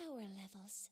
power levels.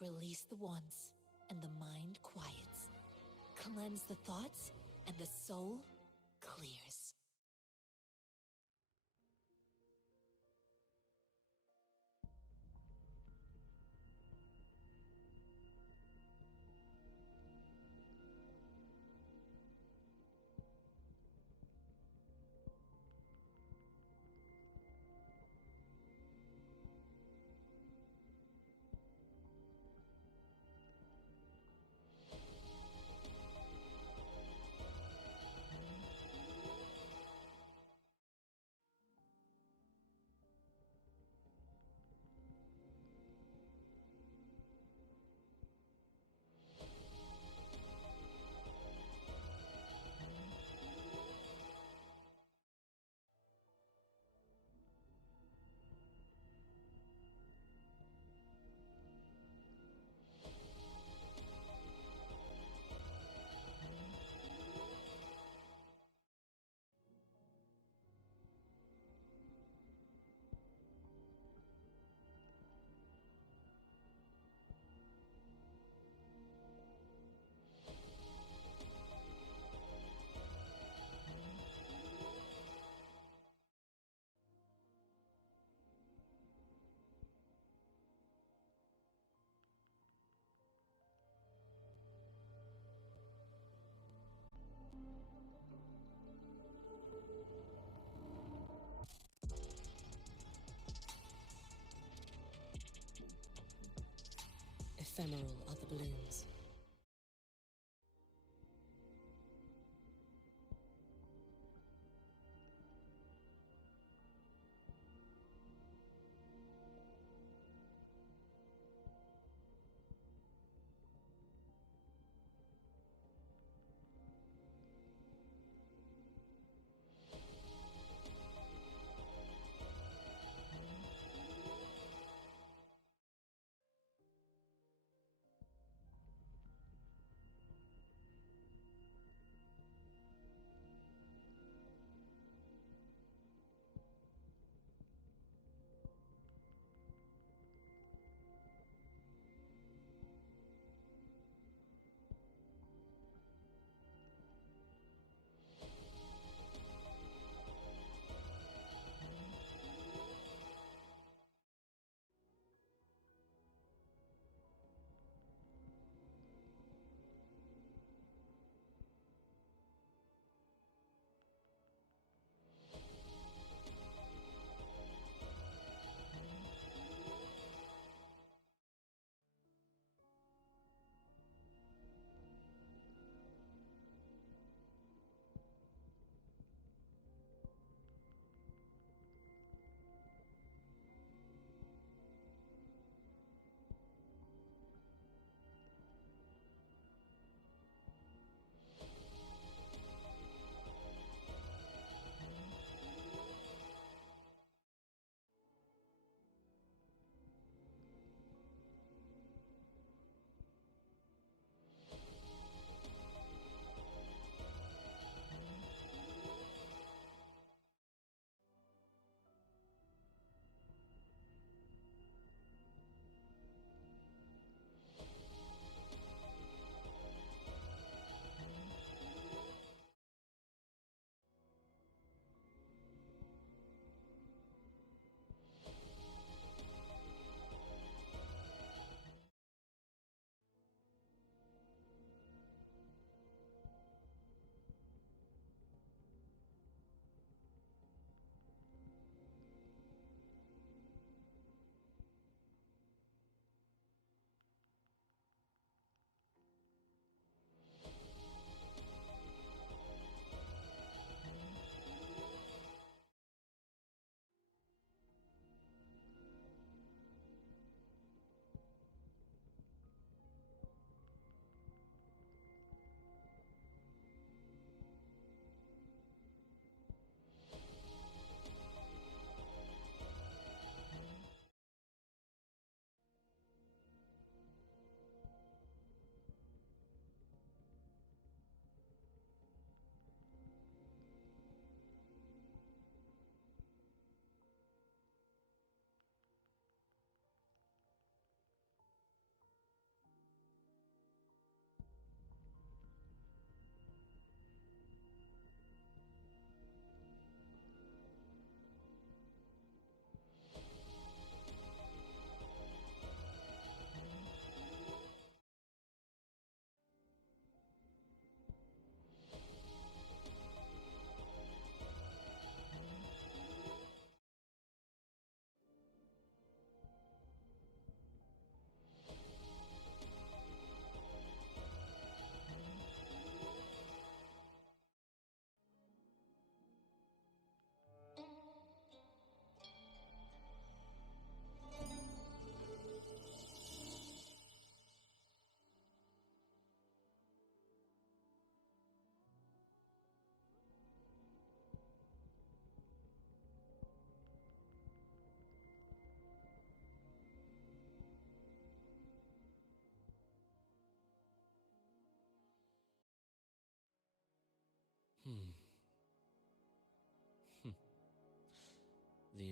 Release the wands, and the mind quiets. Cleanse the thoughts, and the soul clears.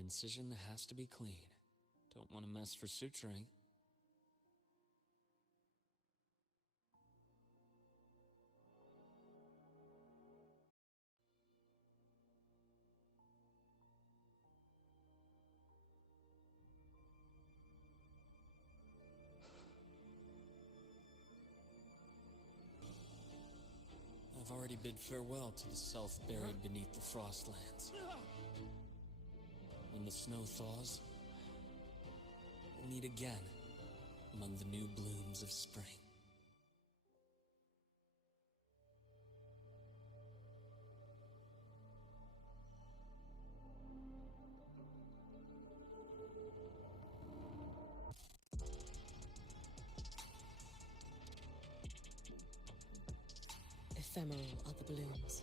incision has to be clean. Don't want to mess for suturing. I've already bid farewell to the self buried beneath the frostlands. When the snow thaws, we'll meet again among the new blooms of spring. Ephemeral are the blooms.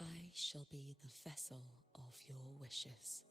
I shall be the vessel of your wishes.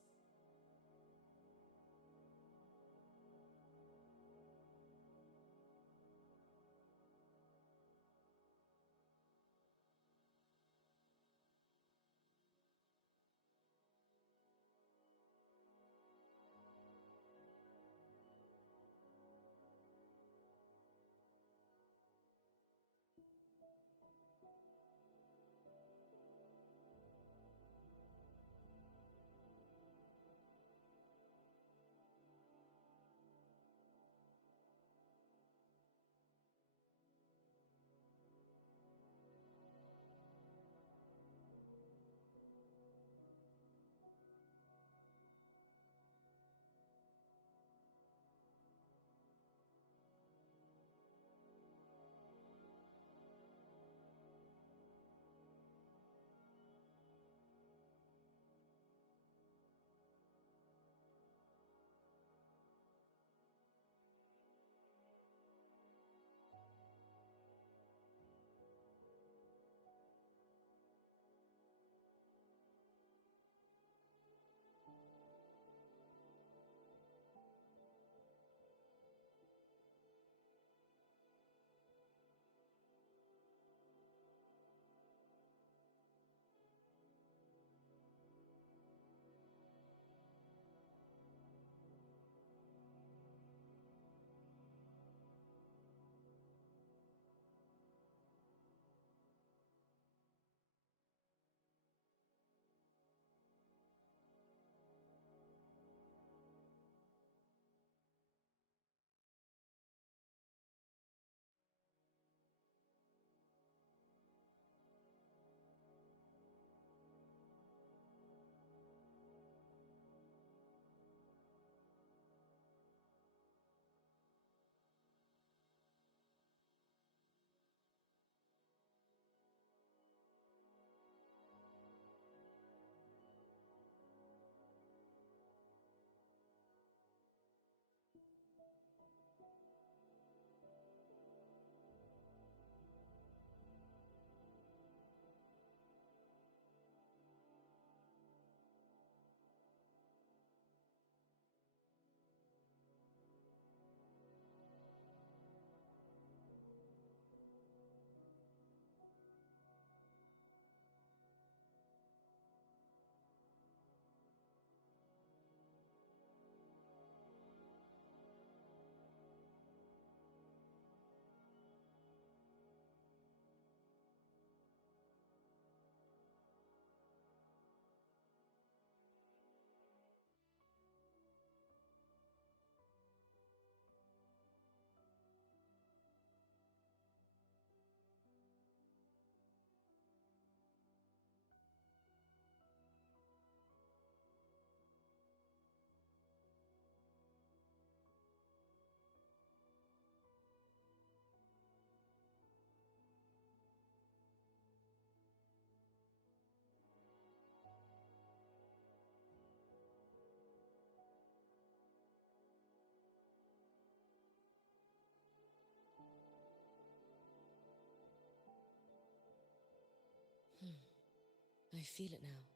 I feel it now.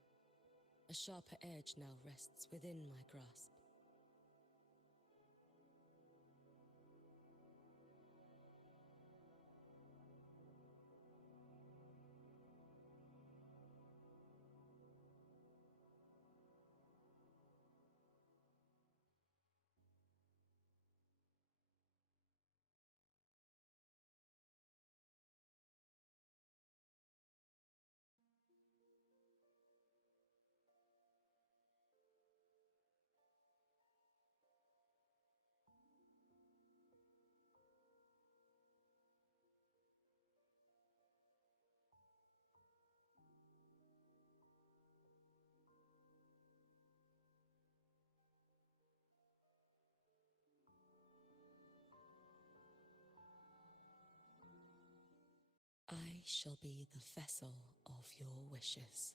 A sharper edge now rests within my grasp. I shall be the vessel of your wishes.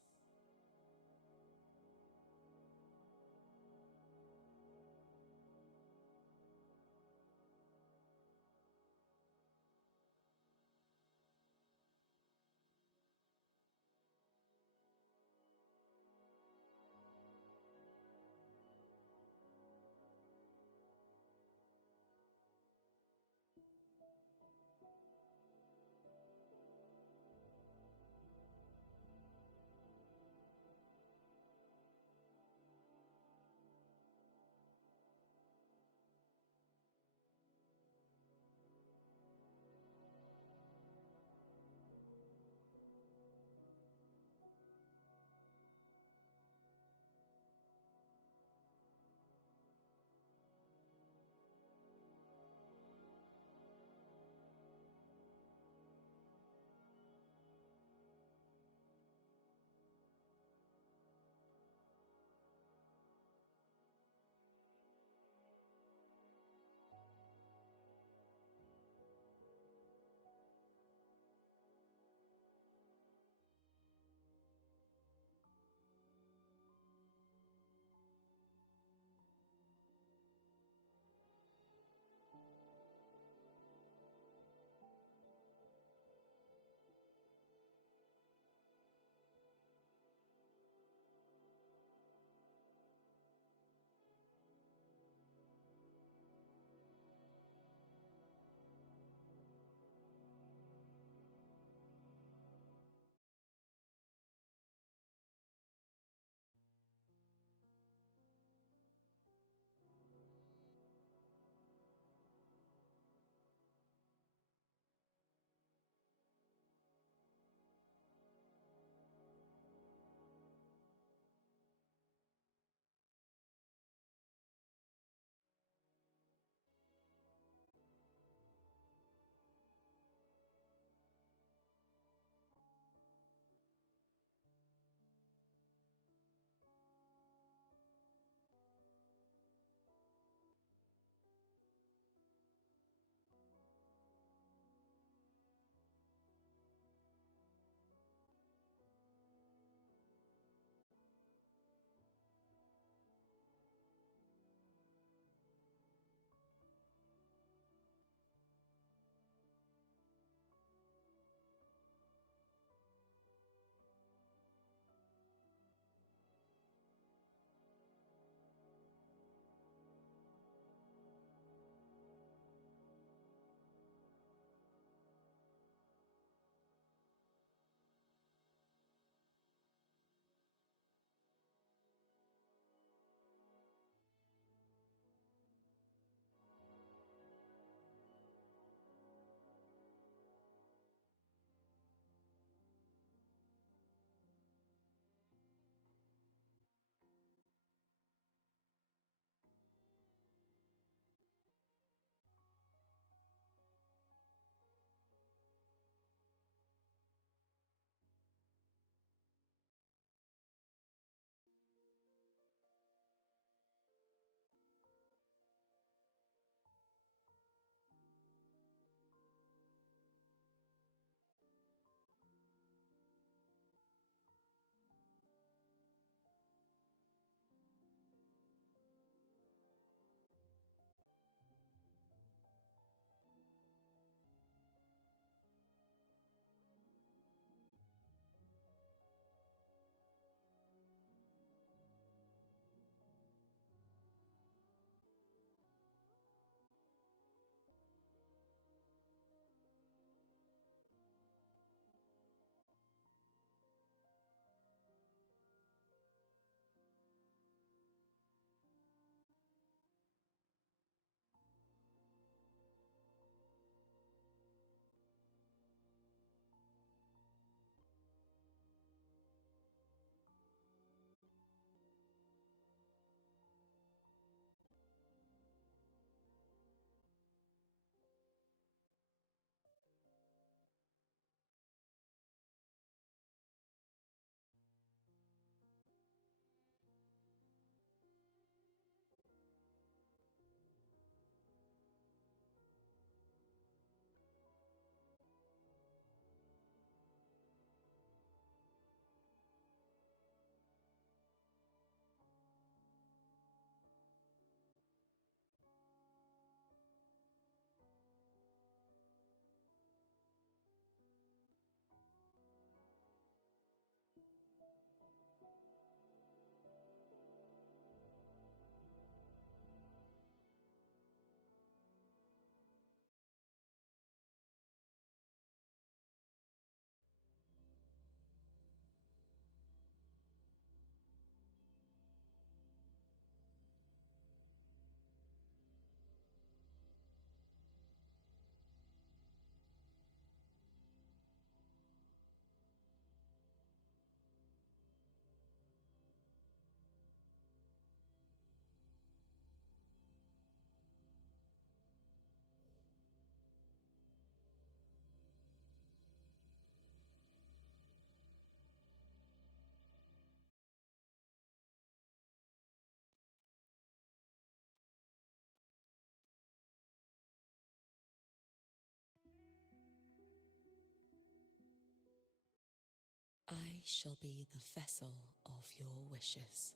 shall be the vessel of your wishes.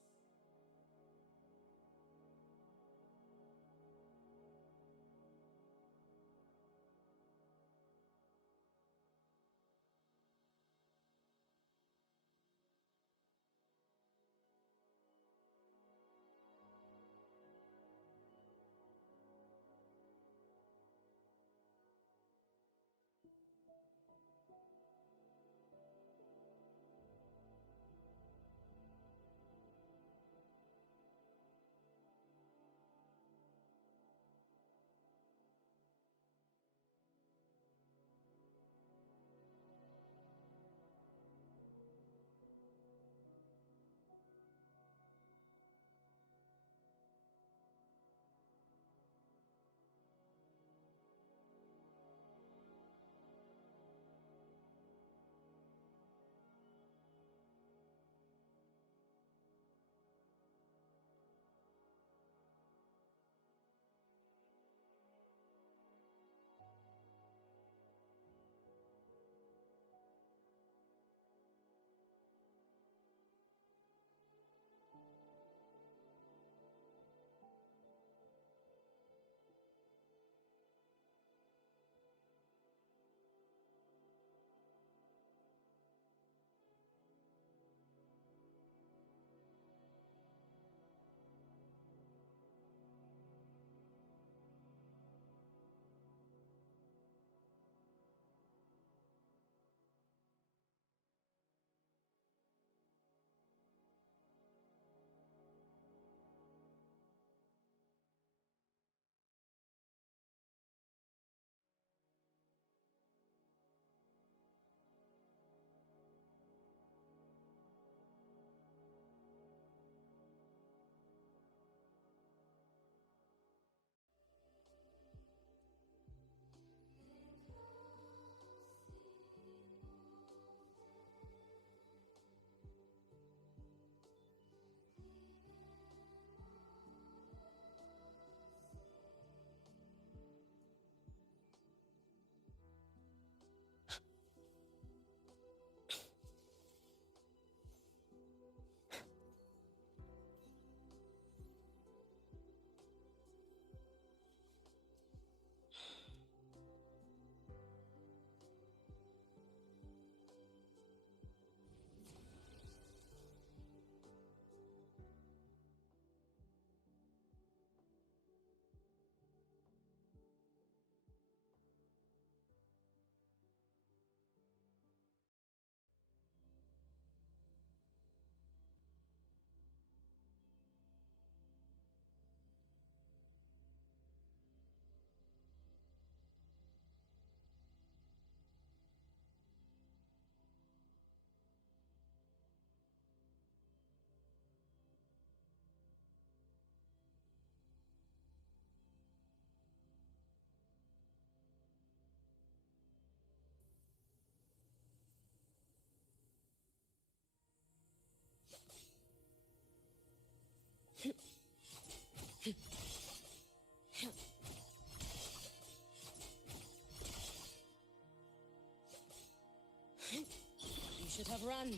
You should have run.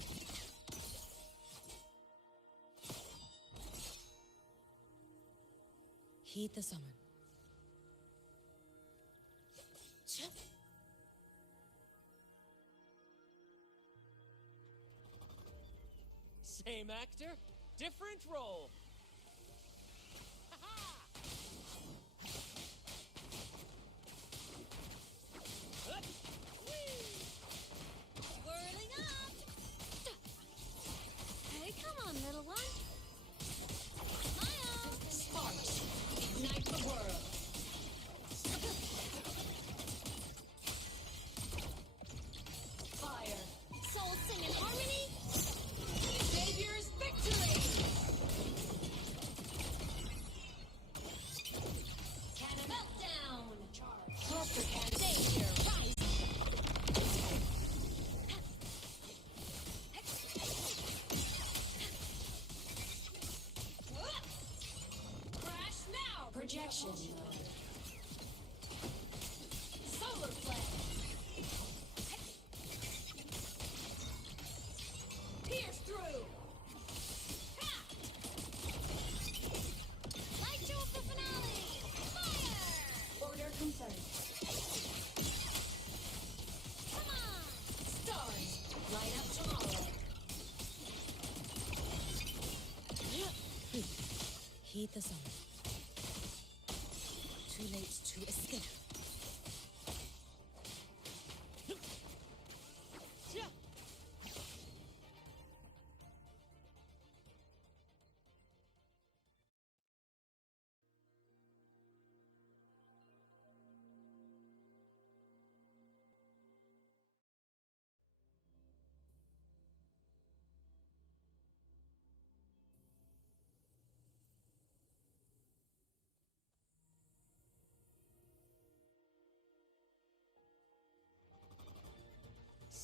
Heed the summon. Same actor, different role. Whirling up! Hey, come on, little one. Smile! Sparks, ignite the world. Fire! Souls sing in harmony! Savior's victory! the zone. Too late to escape.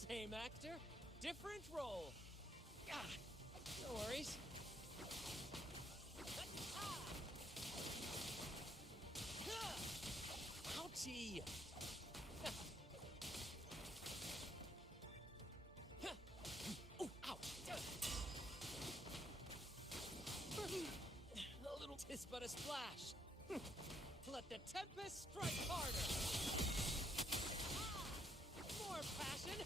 Same actor, different role. Ah, no worries. Ouchie! Ooh, ouch! A little tis but a splash. Let the tempest strike harder. More passion.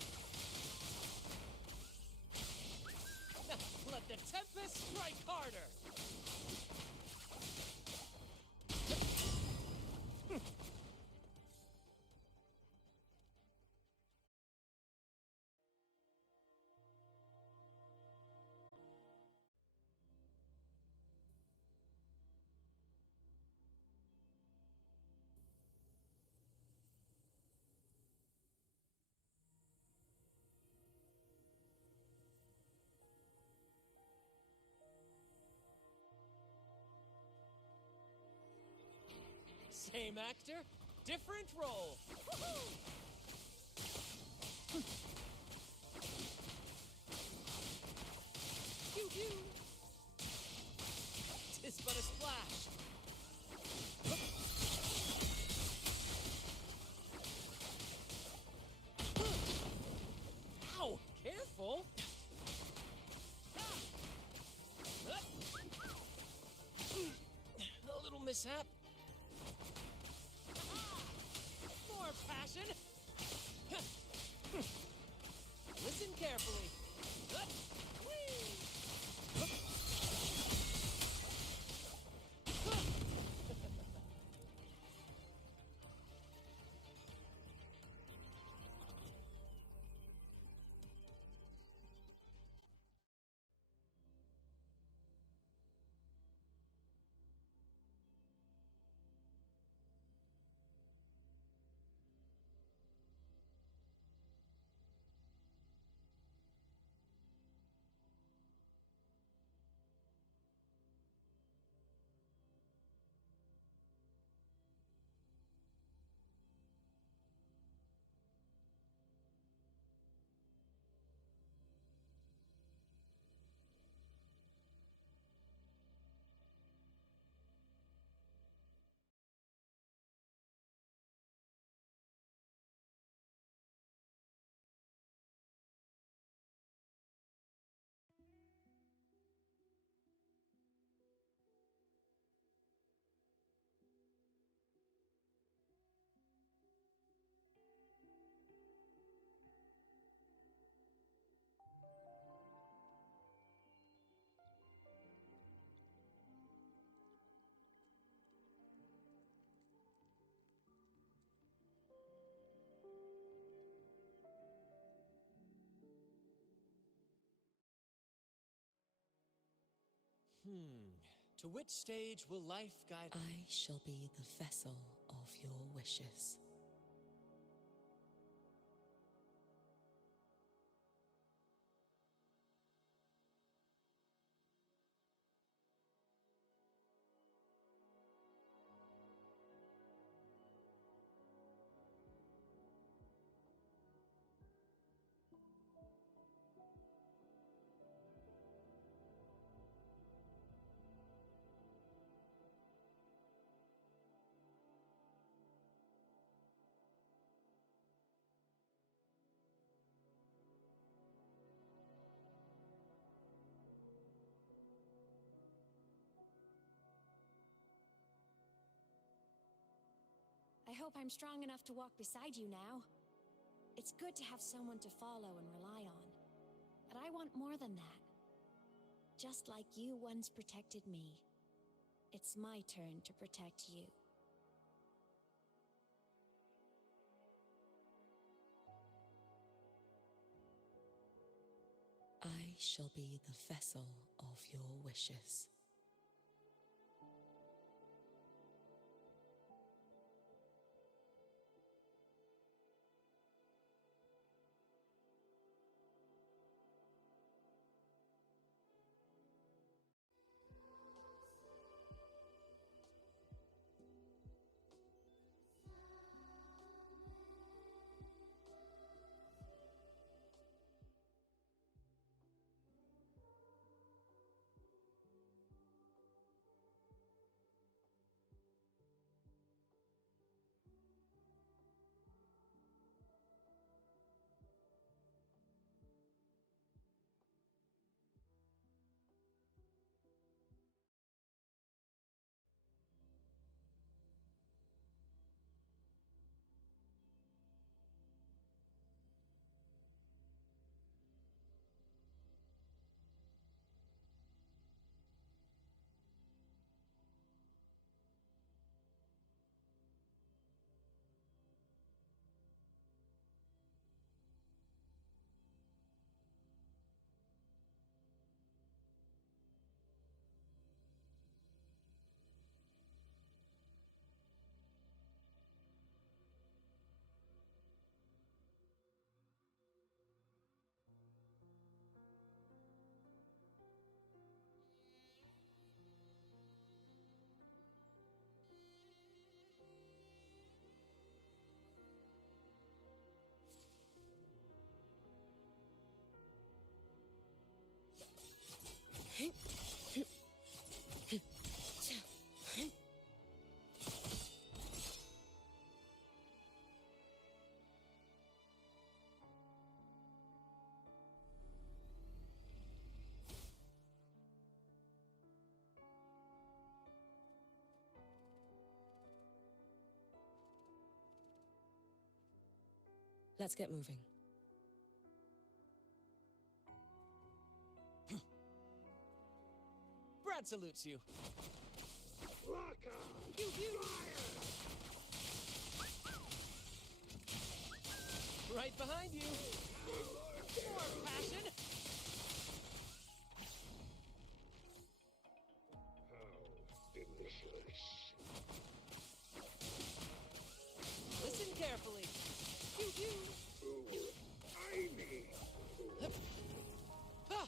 Let the tempest strike harder! Same actor, different role. Pew pew. Tis but a splash. Ow! Careful. A little mishap. More passion! Listen carefully. To which stage will life guide? I shall be the vessel of your wishes. I hope I'm strong enough to walk beside you now. It's good to have someone to follow and rely on. But I want more than that. Just like you once protected me. It's my turn to protect you. I shall be the vessel of your wishes. Let's get moving. Brad salutes you. Pew, pew. Right behind you. More passion. Listen carefully. Pew, pew. Ha!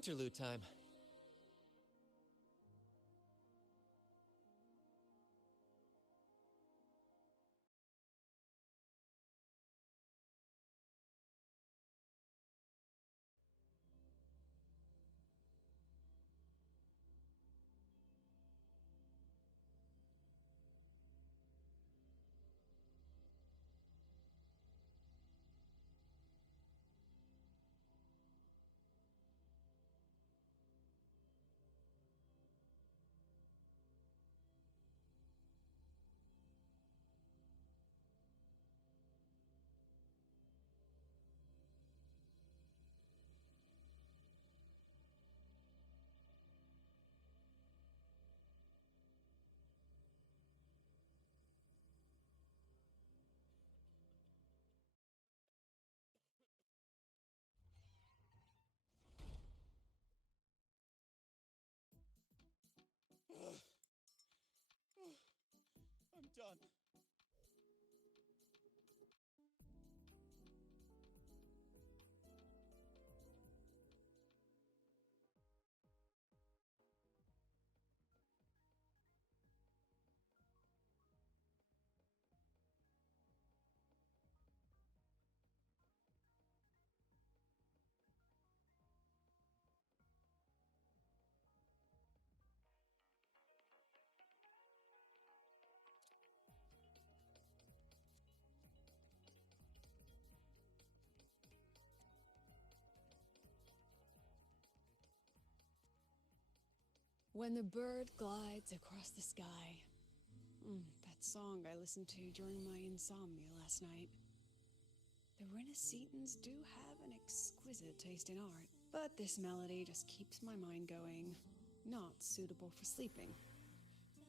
Interlude time. I'm done. When the bird glides across the sky. That song I listened to during my insomnia last night. The Renaissance do have an exquisite taste in art, but this melody just keeps my mind going. Not suitable for sleeping.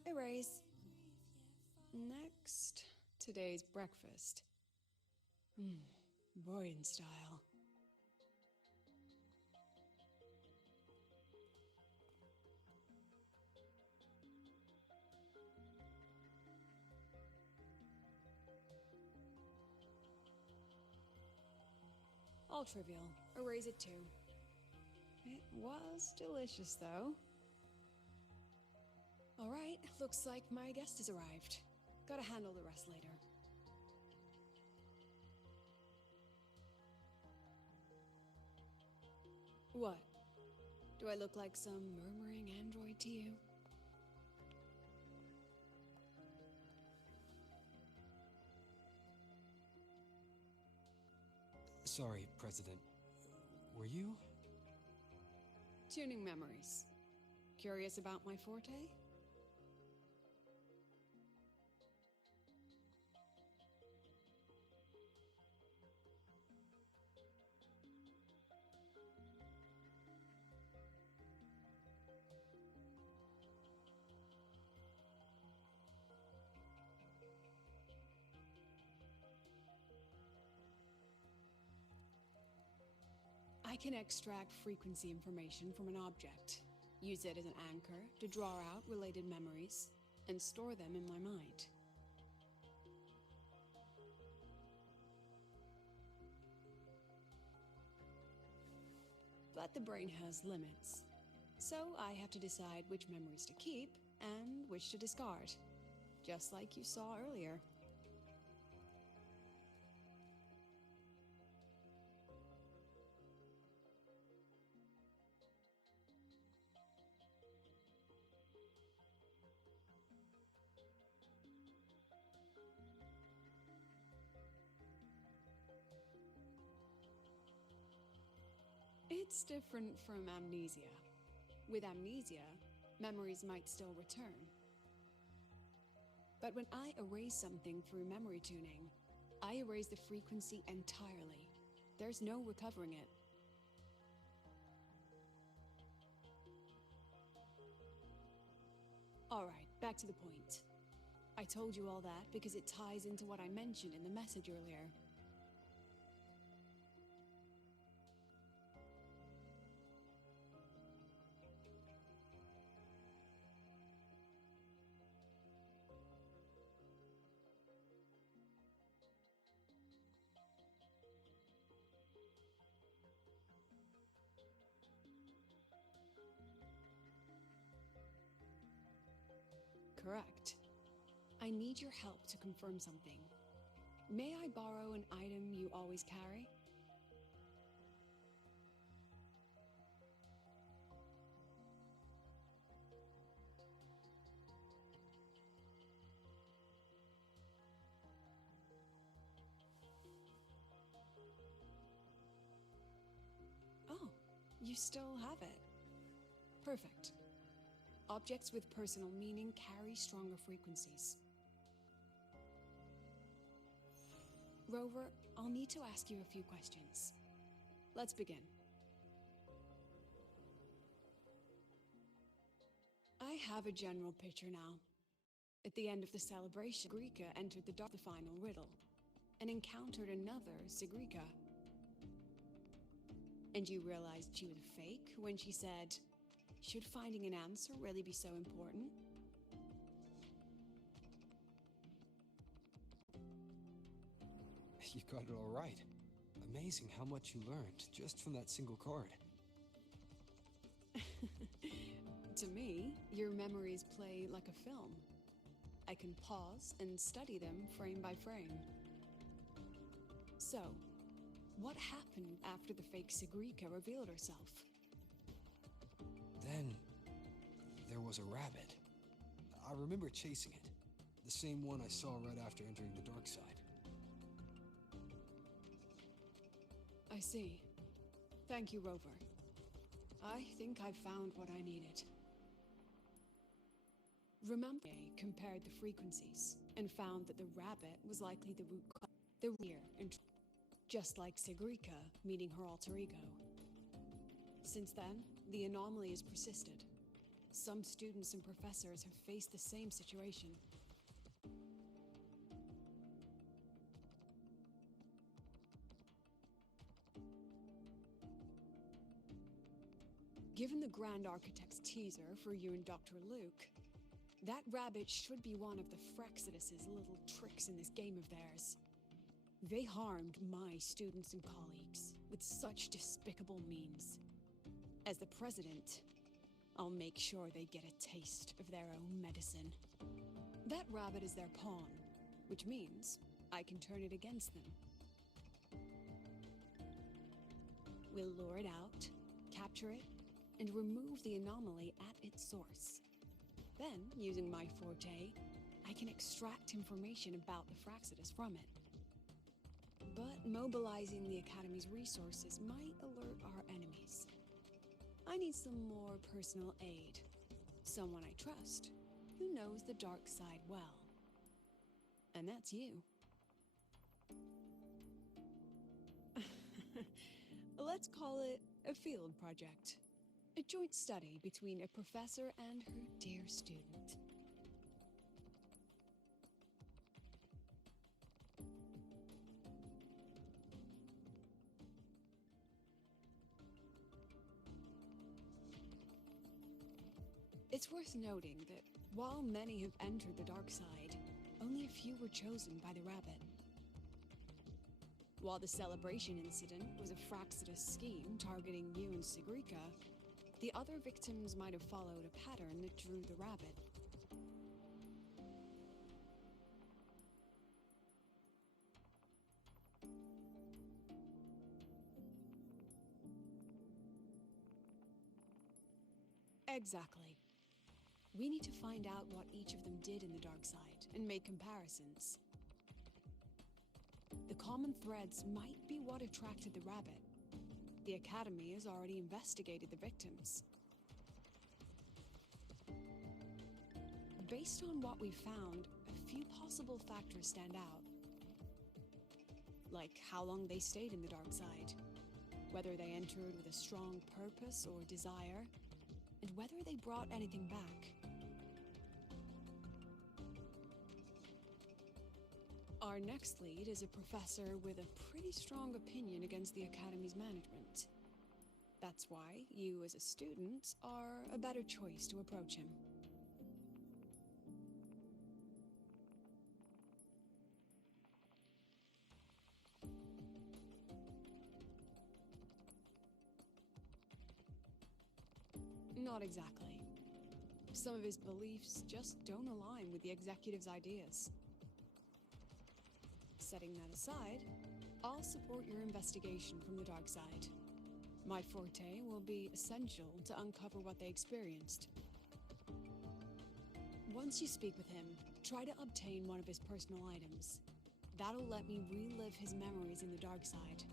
Erase. Next, today's breakfast. Boyan style. All trivial. Erase it too. It was delicious, though. Alright, looks like my guest has arrived. Gotta handle the rest later. What? Do I look like some murmuring android to you? Sorry, President. Were you? Tuning memories. Curious about my forte? I can extract frequency information from an object, use it as an anchor to draw out related memories, and store them in my mind. But the brain has limits, so I have to decide which memories to keep and which to discard, just like you saw earlier. It's different from amnesia. With amnesia, memories might still return. But when I erase something through memory tuning, I erase the frequency entirely. There's no recovering it. Alright, back to the point. I told you all that because it ties into what I mentioned in the message earlier. Correct. I need your help to confirm something. May I borrow an item you always carry? Oh, you still have it. Perfect. Objects with personal meaning carry stronger frequencies. Rover, I'll need to ask you a few questions. Let's begin. I have a general picture now. At the end of the celebration, Sigrika entered the final riddle and encountered another Sigrika. And you realized she was fake when she said, "Should finding an answer really be so important?" You got it all right. Amazing how much you learned just from that single card. To me, your memories play like a film. I can pause and study them frame by frame. So, what happened after the fake Sigrika revealed herself? Then, there was a rabbit. I remember chasing it. The same one I saw right after entering the dark side. I see. Thank you, Rover. I think I've found what I needed. Remember, I compared the frequencies and found that the rabbit was likely the root cause. The rear, and just like Sigrika, meeting her alter ego. Since then, the anomaly has persisted. Some students and professors have faced the same situation. Given the Grand Architect's teaser for you and Dr. Luke, that rabbit should be one of the Fraxidus's little tricks in this game of theirs. They harmed my students and colleagues with such despicable means. As the president, I'll make sure they get a taste of their own medicine. That rabbit is their pawn, which means I can turn it against them. We'll lure it out, capture it, and remove the anomaly at its source. Then, using my forte, I can extract information about the Fraxidus from it. But mobilizing the Academy's resources might alert our enemies. I need some more personal aid. Someone I trust, who knows the dark side well. And that's you. Let's call it a field project. A joint study between a professor and her dear student. It's worth noting that while many have entered the dark side, only a few were chosen by the rabbit. While the celebration incident was a Fraxidus scheme targeting you and Sigrika, the other victims might have followed a pattern that drew the rabbit. Exactly. We need to find out what each of them did in the dark side and make comparisons. The common threads might be what attracted the rabbit. The Academy has already investigated the victims. Based on what we found, a few possible factors stand out. Like how long they stayed in the dark side, whether they entered with a strong purpose or desire, and whether they brought anything back. Our next lead is a professor with a pretty strong opinion against the Academy's management. That's why you, as a student, are a better choice to approach him. Not exactly. Some of his beliefs just don't align with the executive's ideas. Setting that aside, I'll support your investigation from the dark side. My forte will be essential to uncover what they experienced. Once you speak with him, try to obtain one of his personal items. That'll let me relive his memories in the dark side.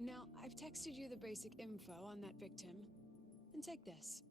Now, I've texted you the basic info on that victim. And take this.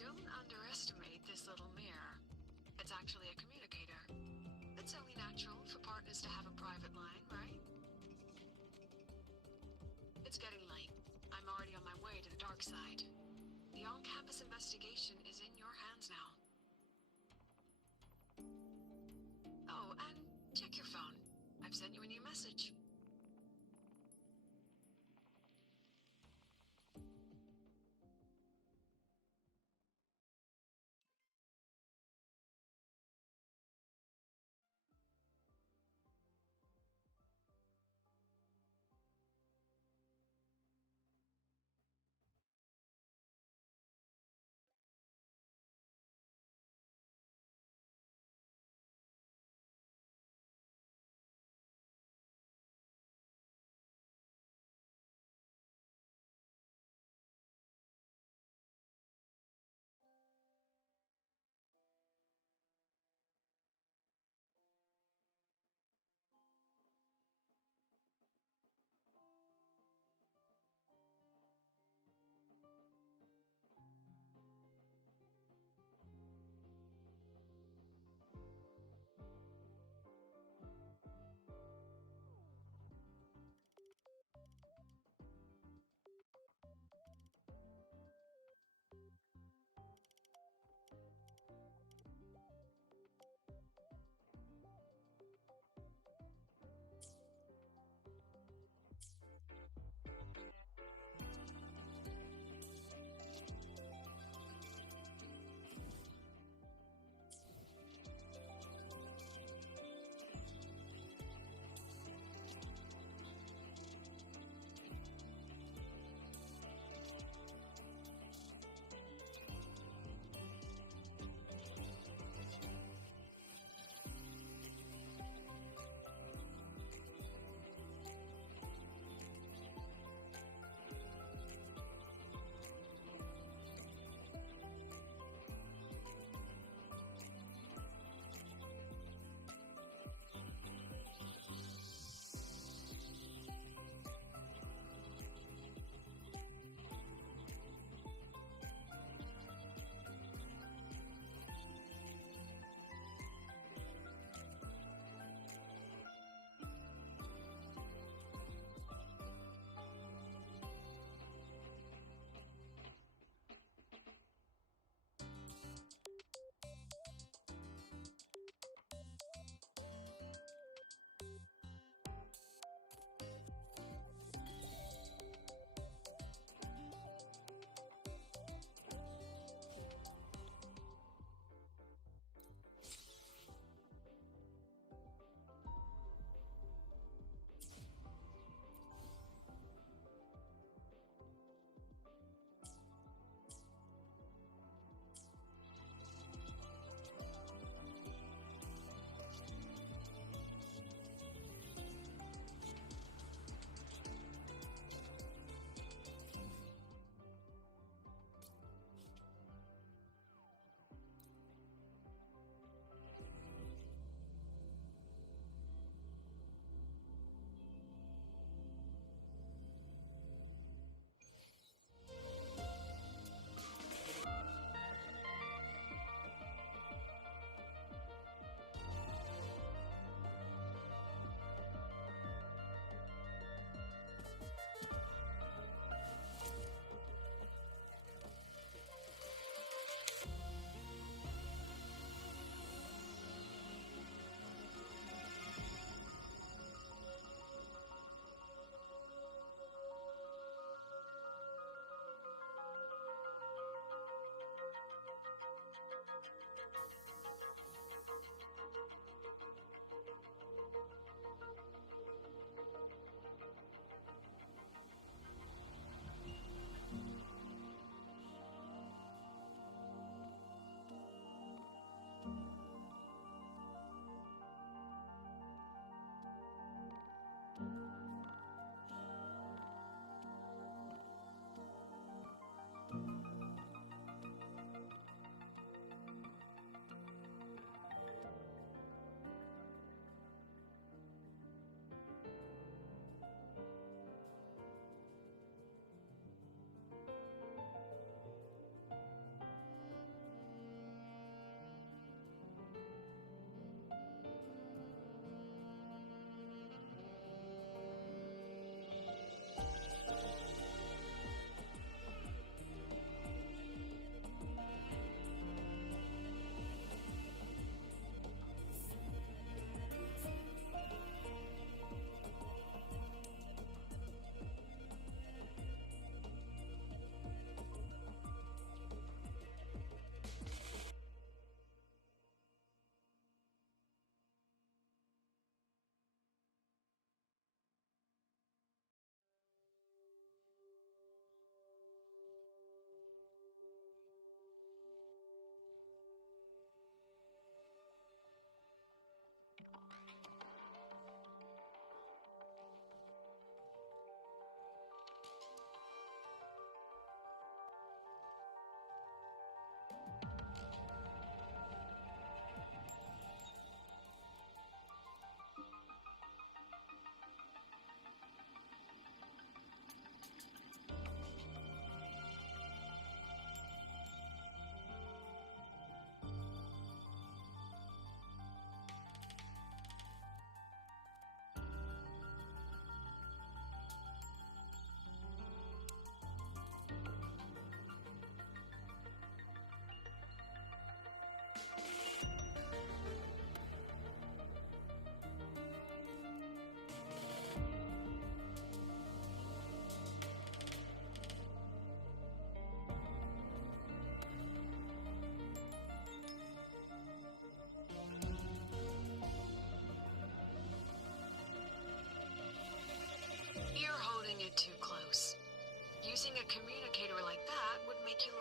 Don't underestimate this little mirror. It's actually a communicator. It's only natural for partners to have a private line, right? It's getting late. I'm already on my way to the dark side. The on-campus investigation is in your hands now. Oh, and check your phone. I've sent you a new message.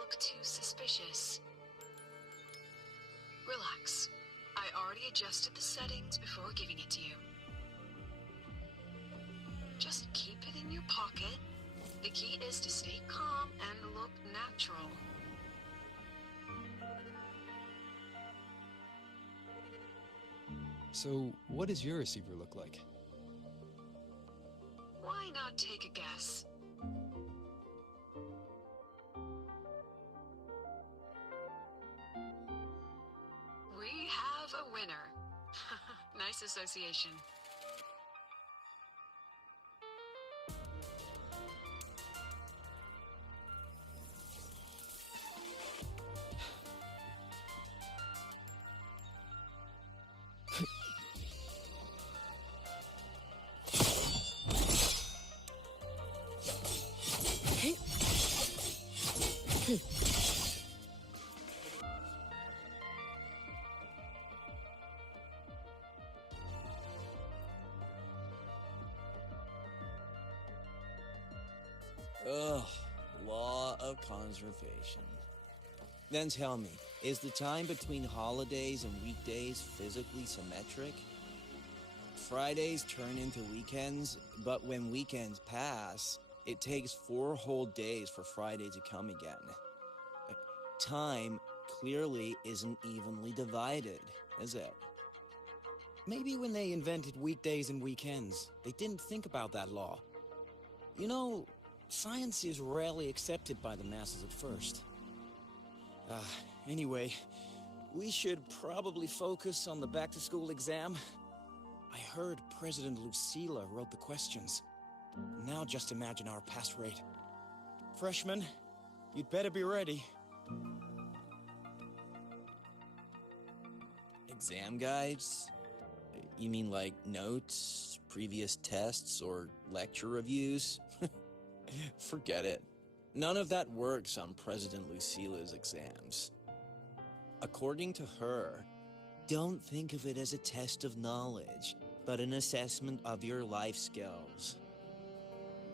look too suspicious. Relax. I already adjusted the settings before giving it to you. Just keep it in your pocket. The key is to stay calm and look natural. So, what does your receiver look like? Why not take a guess? We have a winner. Nice association. Ugh, law of conservation. Then tell me, is the time between holidays and weekdays physically symmetric? Fridays turn into weekends, but when weekends pass, it takes 4 whole days for Friday to come again. Time clearly isn't evenly divided, is it? Maybe when they invented weekdays and weekends, they didn't think about that law. You know, science is rarely accepted by the masses at first. Anyway, we should probably focus on the back-to-school exam. I heard President Lucilla wrote the questions. Now just imagine our pass rate. Freshmen, you'd better be ready. Exam guides? You mean like notes, previous tests, or lecture reviews? Forget it. None of that works on President Lucilla's exams. According to her, don't think of it as a test of knowledge, but an assessment of your life skills.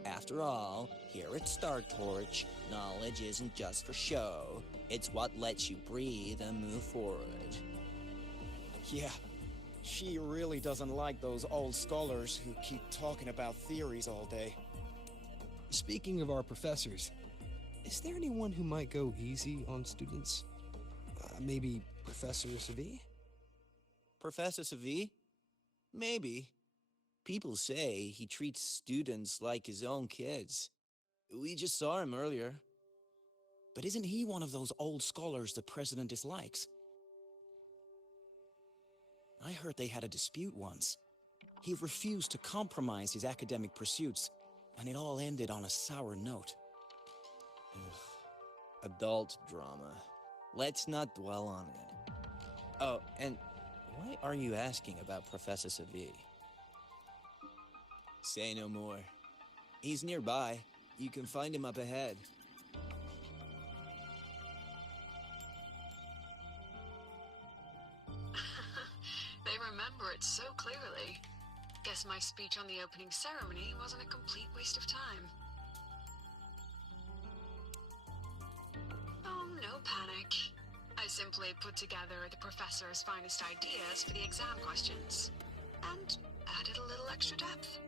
After all, here at Star Torch, knowledge isn't just for show. It's what lets you breathe and move forward. Yeah, she really doesn't like those old scholars who keep talking about theories all day. Speaking of our professors, is there anyone who might go easy on students? Maybe Professor Savi? Professor Savi? Maybe. People say he treats students like his own kids. We just saw him earlier. But isn't he one of those old scholars the president dislikes? I heard they had a dispute once. He refused to compromise his academic pursuits, and it all ended on a sour note. Ugh. Adult drama. Let's not dwell on it. Oh, and why are you asking about Professor Savi? Say no more. He's nearby. You can find him up ahead. They remember it so clearly. Guess my speech on the opening ceremony wasn't a complete waste of time. Oh, no panic. I simply put together the professor's finest ideas for the exam questions, and added a little extra depth.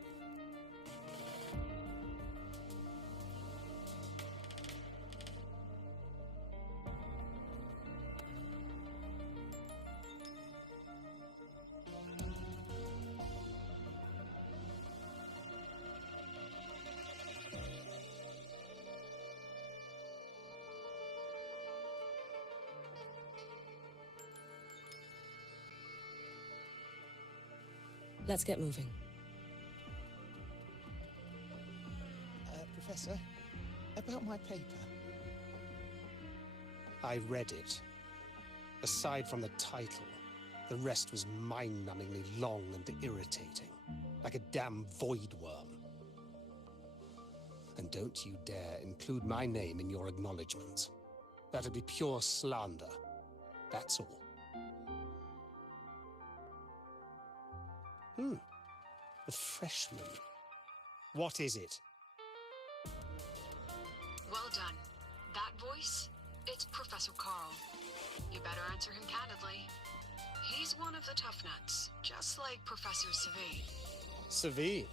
Let's get moving. Professor, about my paper. I read it. Aside from the title, the rest was mind-numbingly long and irritating, like a damn void worm. And don't you dare include my name in your acknowledgements. That'd be pure slander. That's all. The freshman. What is it? Well done. That voice? Professor Carl. You better answer him candidly. He's one of the tough nuts, just like Professor Savi. Savi?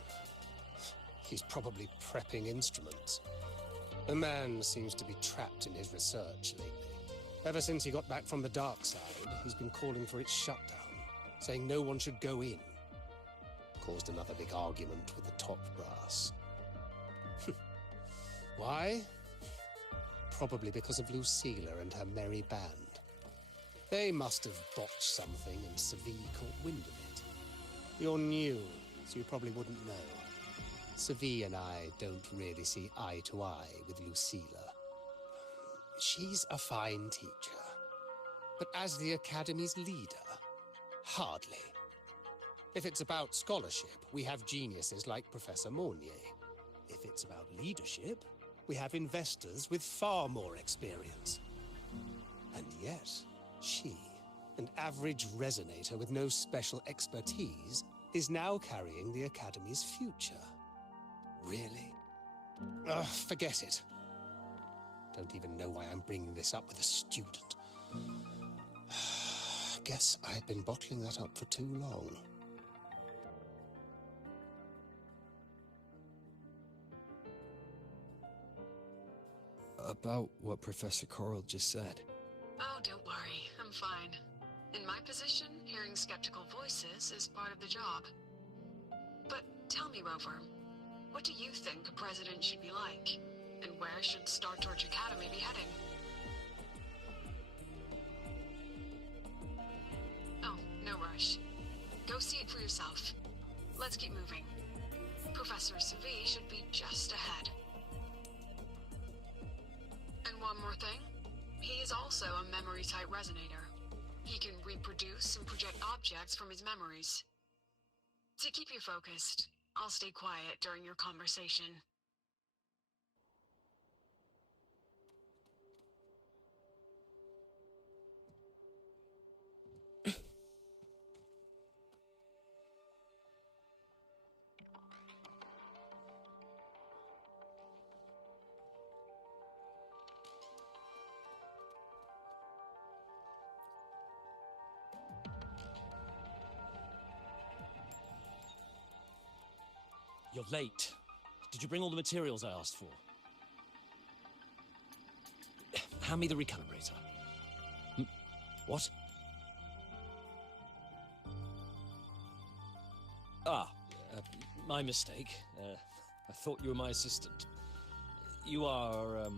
He's probably prepping instruments. The man seems to be trapped in his research lately. Ever since he got back from the dark side, he's been calling for its shutdown, saying no one should go in. Caused another big argument with the top brass. Why? Probably because of Lucilla and her merry band. They must have botched something and Savi caught wind of it. You're new, so you probably wouldn't know. Savi and I don't really see eye to eye with Lucilla. She's a fine teacher, but as the Academy's leader, hardly. If it's about scholarship, we have geniuses like Professor Mornier. If it's about leadership, we have investors with far more experience. And yet, she, an average resonator with no special expertise, is now carrying the Academy's future. Really? Ugh, forget it. Don't even know why I'm bringing this up with a student. Guess I've been bottling that up for too long. About what Professor Carl just said. Oh, don't worry. I'm fine. In my position, hearing skeptical voices is part of the job. But tell me, Rover, what do you think a president should be like? And where should Star Torch Academy be heading? Oh, no rush. Go see it for yourself. Let's keep moving. Professor Savi should be just ahead. And one more thing. He is also a memory-type resonator. He can reproduce and project objects from his memories. To keep you focused, I'll stay quiet during your conversation. You're late. Did you bring all the materials I asked for? Hand me the recalibrator. What? My mistake. I thought you were my assistant. You are,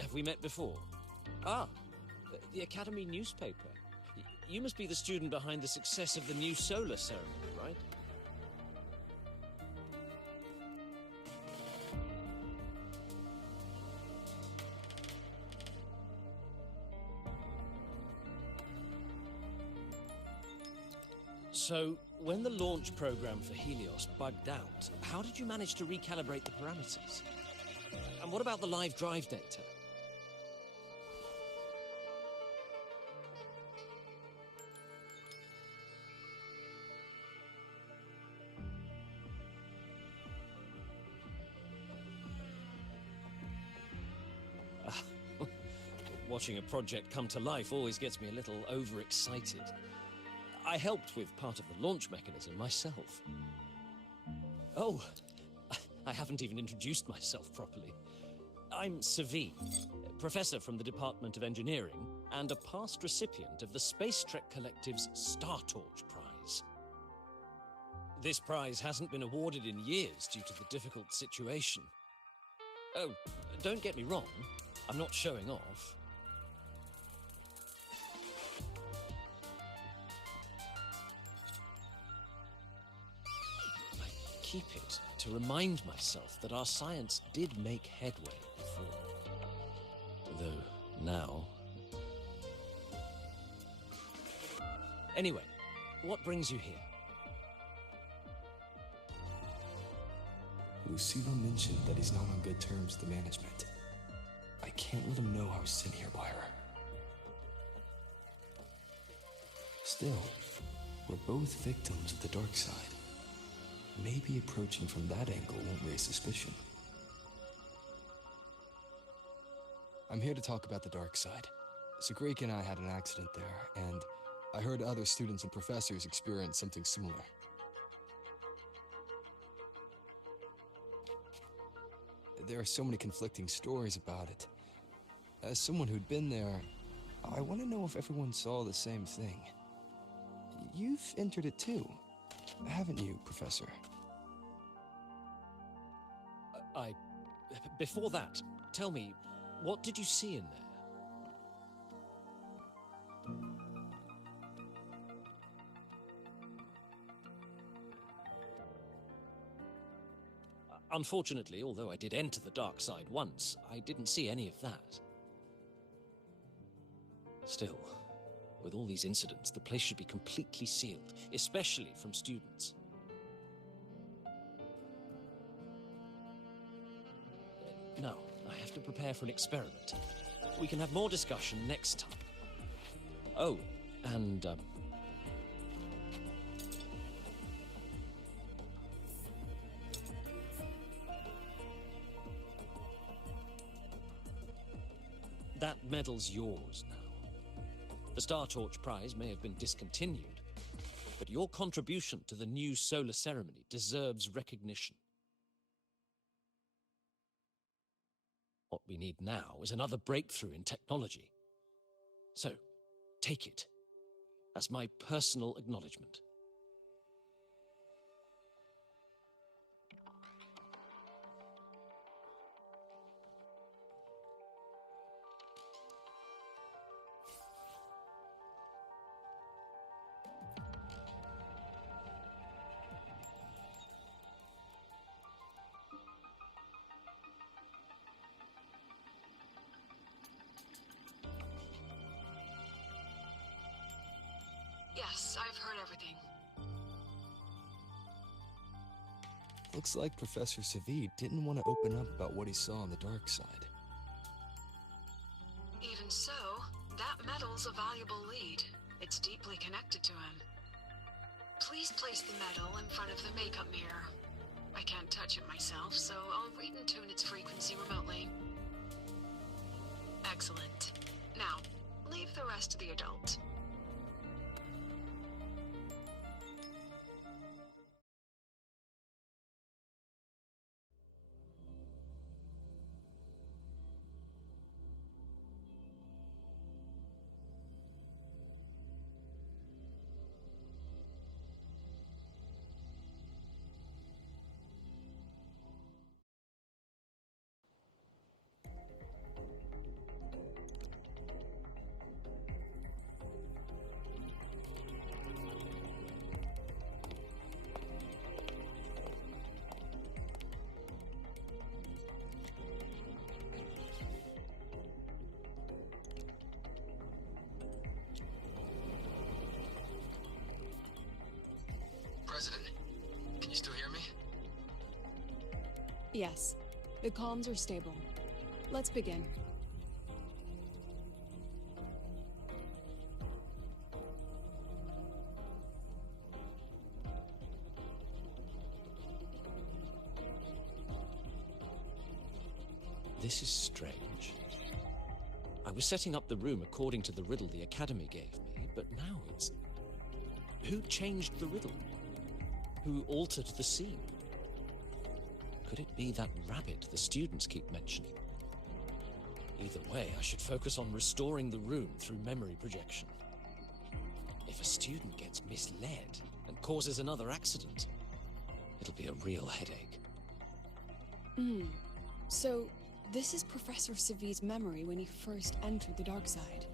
have we met before? The Academy newspaper. You must be the student behind the success of the new solar ceremony, right? So, when the launch program for Helios bugged out, how did you manage to recalibrate the parameters? And what about the live drive data? Watching a project come to life always gets me a little overexcited. I helped with part of the launch mechanism myself. Oh, I haven't even introduced myself properly. I'm Savi, professor from the Department of Engineering and a past recipient of the Space Trek Collective's Star Torch Prize. This prize hasn't been awarded in years due to the difficult situation. Oh, don't get me wrong, I'm not showing off. Keep it to remind myself that our science did make headway before. Though now... Anyway, what brings you here? Lucilla mentioned that he's not on good terms with the management. I can't let him know I was sent here by her. Still, we're both victims of the dark side. Maybe approaching from that angle won't raise suspicion. I'm here to talk about the dark side. Sagrika and I had an accident there, and I heard other students and professors experience something similar. There are so many conflicting stories about it. As someone who'd been there, I want to know if everyone saw the same thing. You've entered it too, haven't you, Professor? Before that, tell me, what did you see in there? Unfortunately, although I did enter the dark side once, I didn't see any of that. Still, with all these incidents, the place should be completely sealed, especially from students. No, I have to prepare for an experiment. We can have more discussion next time. Oh, and, that medal's yours now. The Star Torch Prize may have been discontinued, but your contribution to the new solar ceremony deserves recognition. What we need now is another breakthrough in technology. So, take it as my personal acknowledgement. Yes, I've heard everything. Looks like Professor Savid didn't want to open up about what he saw on the dark side. Even so, that medal's a valuable lead. It's deeply connected to him. Please place the medal in front of the makeup mirror. I can't touch it myself, so I'll read and tune its frequency remotely. Excellent. Now, leave the rest to the adult. President, can you still hear me? Yes, the comms are stable. Let's begin. This is strange. I was setting up the room according to the riddle the Academy gave me, but now it's... Who changed the riddle? Who altered the scene? Could it be that rabbit the students keep mentioning? Either way, I should focus on restoring the room through memory projection. If a student gets misled and causes another accident, it'll be a real headache. So, this is Professor Savid's memory when he first entered the dark side.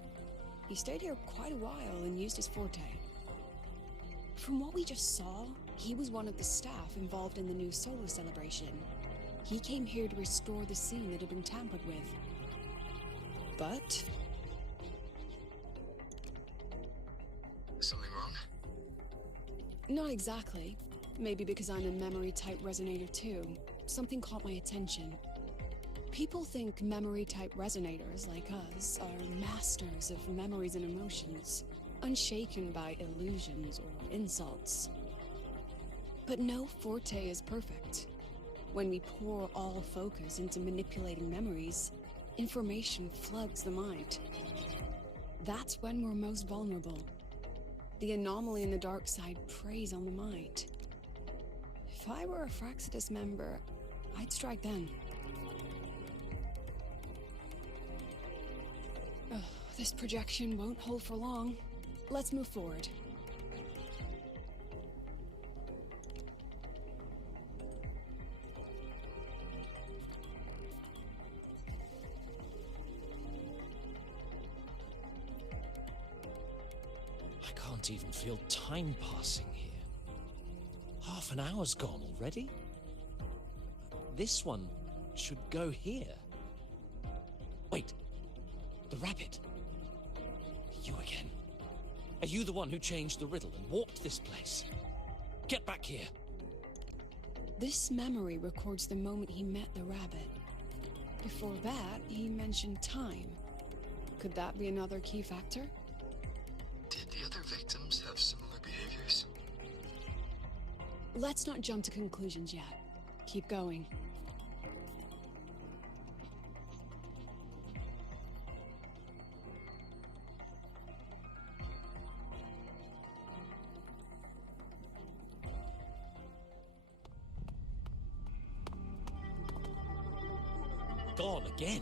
He stayed here quite a while and used his forte. From what we just saw, he was one of the staff involved in the new solar celebration. He came here to restore the scene that had been tampered with. But... Something wrong? not exactly. Maybe because I'm a memory-type resonator too. Something caught my attention. People think memory-type resonators like us are masters of memories and emotions, unshaken by illusions or insults. But no forte is perfect. When we pour all focus into manipulating memories, information floods the mind. That's when we're most vulnerable. The anomaly in the dark side preys on the mind. If I were a Fraxidus member, I'd strike then. Ugh, this projection won't hold for long. Let's move forward. I can't even feel time passing here. Half an hour's gone already? This one should go here. Wait, the rabbit. You again. Are you the one who changed the riddle and warped this place? Get back here. This memory records the moment he met the rabbit. Before that, he mentioned time. Could that be another key factor? Did the other victims have similar behaviors? Let's not jump to conclusions yet. Keep going. Gone again?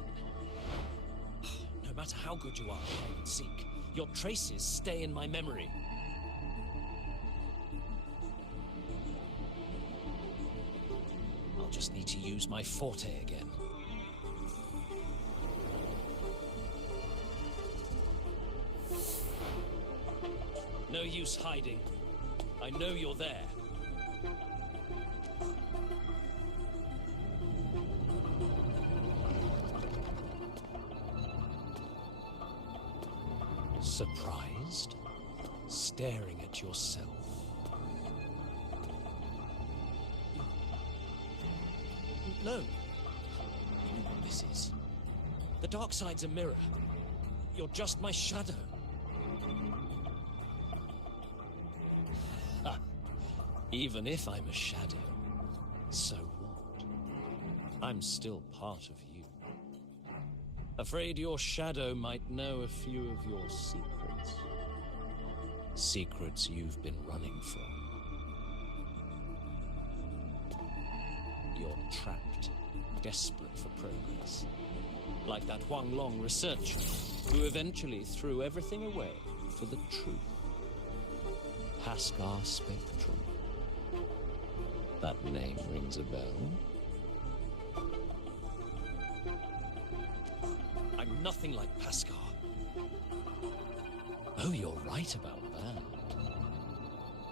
No matter how good you are at hide and seek, your traces stay in my memory. I'll just need to use my forte again. No use hiding. I know you're there. Surprised? Staring at yourself. No. You know what this is. The dark side's a mirror. You're just my shadow. Ha. Even if I'm a shadow, so what? I'm still part of you. Afraid your shadow might know a few of your secrets. Secrets you've been running from. You're trapped, desperate for progress. Like that Huang Long researcher, who eventually threw everything away for the truth. Pascar Spectrum. That name rings a bell. I'm nothing like Pascar. Oh, you're right about that.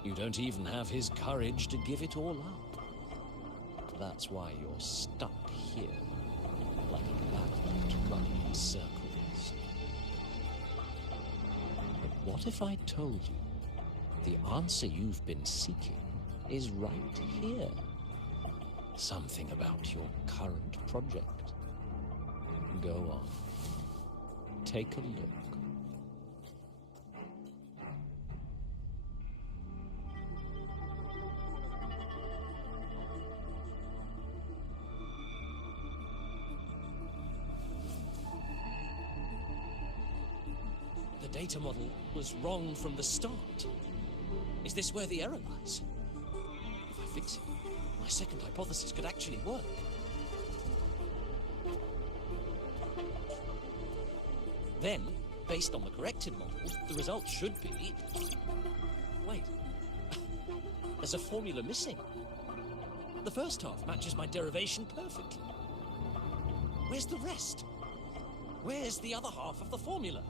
You don't even have his courage to give it all up. That's why you're stuck here, like a labyrinth running in circles. But what if I told you the answer you've been seeking is right here? Something about your current project. Go on. Take a look. The data model was wrong from the start. Is this where the error lies? If I fix it, my second hypothesis could actually work. Then, based on the corrected model, the result should be... Wait. There's a formula missing. The first half matches my derivation perfectly. Where's the rest? Where's the other half of the formula?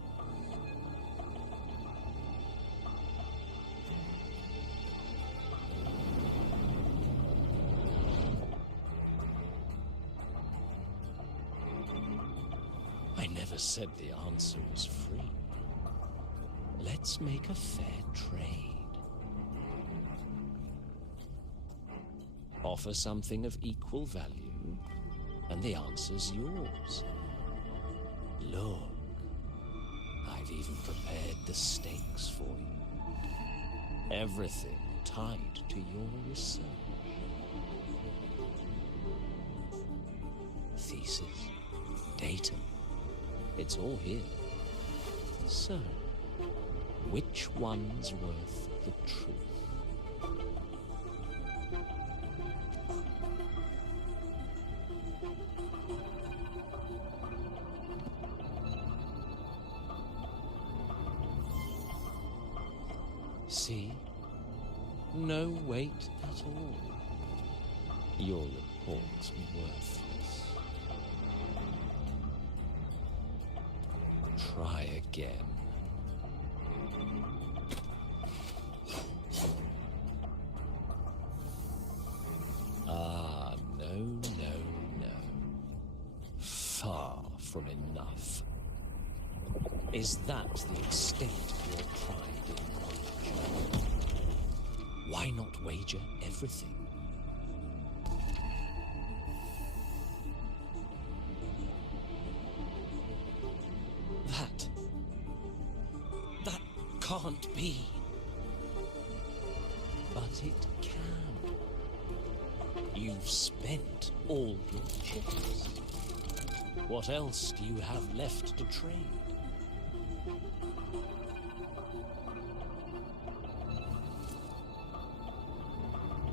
I never said the answer was free. Let's make a fair trade. Offer something of equal value, and the answer's yours. Look, I've even prepared the stakes for you. Everything tied to your research. Thesis, data, It's all here. So, which one's worth the truth? See? No weight at all. Your report's worthless. Try again. Ah, no, no, no. Far from enough. Is that the extent of your pride in knowledge? Why not wager everything? That can't be. But it can. You've spent all your chips. What else do you have left to trade?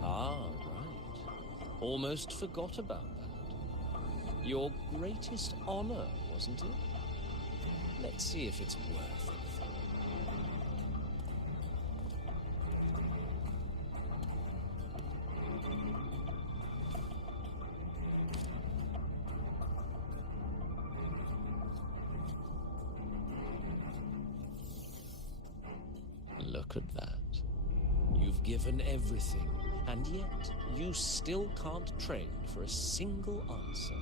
Ah, right. Almost forgot about that. Your greatest honor, wasn't it? Let's see if it's worth anything. Look at that. You've given everything, and yet you still can't trade for a single answer.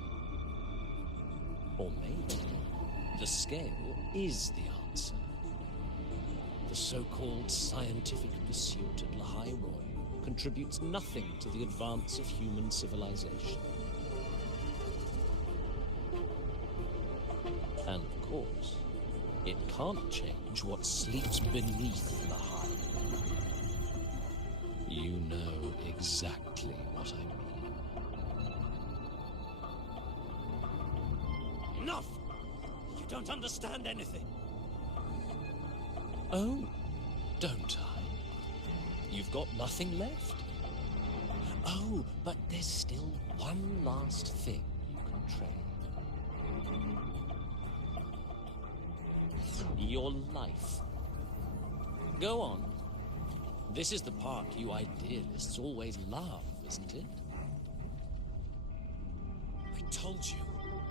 Or maybe the scale is the answer. The so-called scientific pursuit at Lahai Roy contributes nothing to the advance of human civilization. And of course, it can't change what sleeps beneath Lahai. You know exactly what I mean. Enough! You don't understand anything. Oh, don't I? You've got nothing left? Oh, but there's still one last thing you can trade. Your life. Go on. This is the part you idealists always love, isn't it? I told you,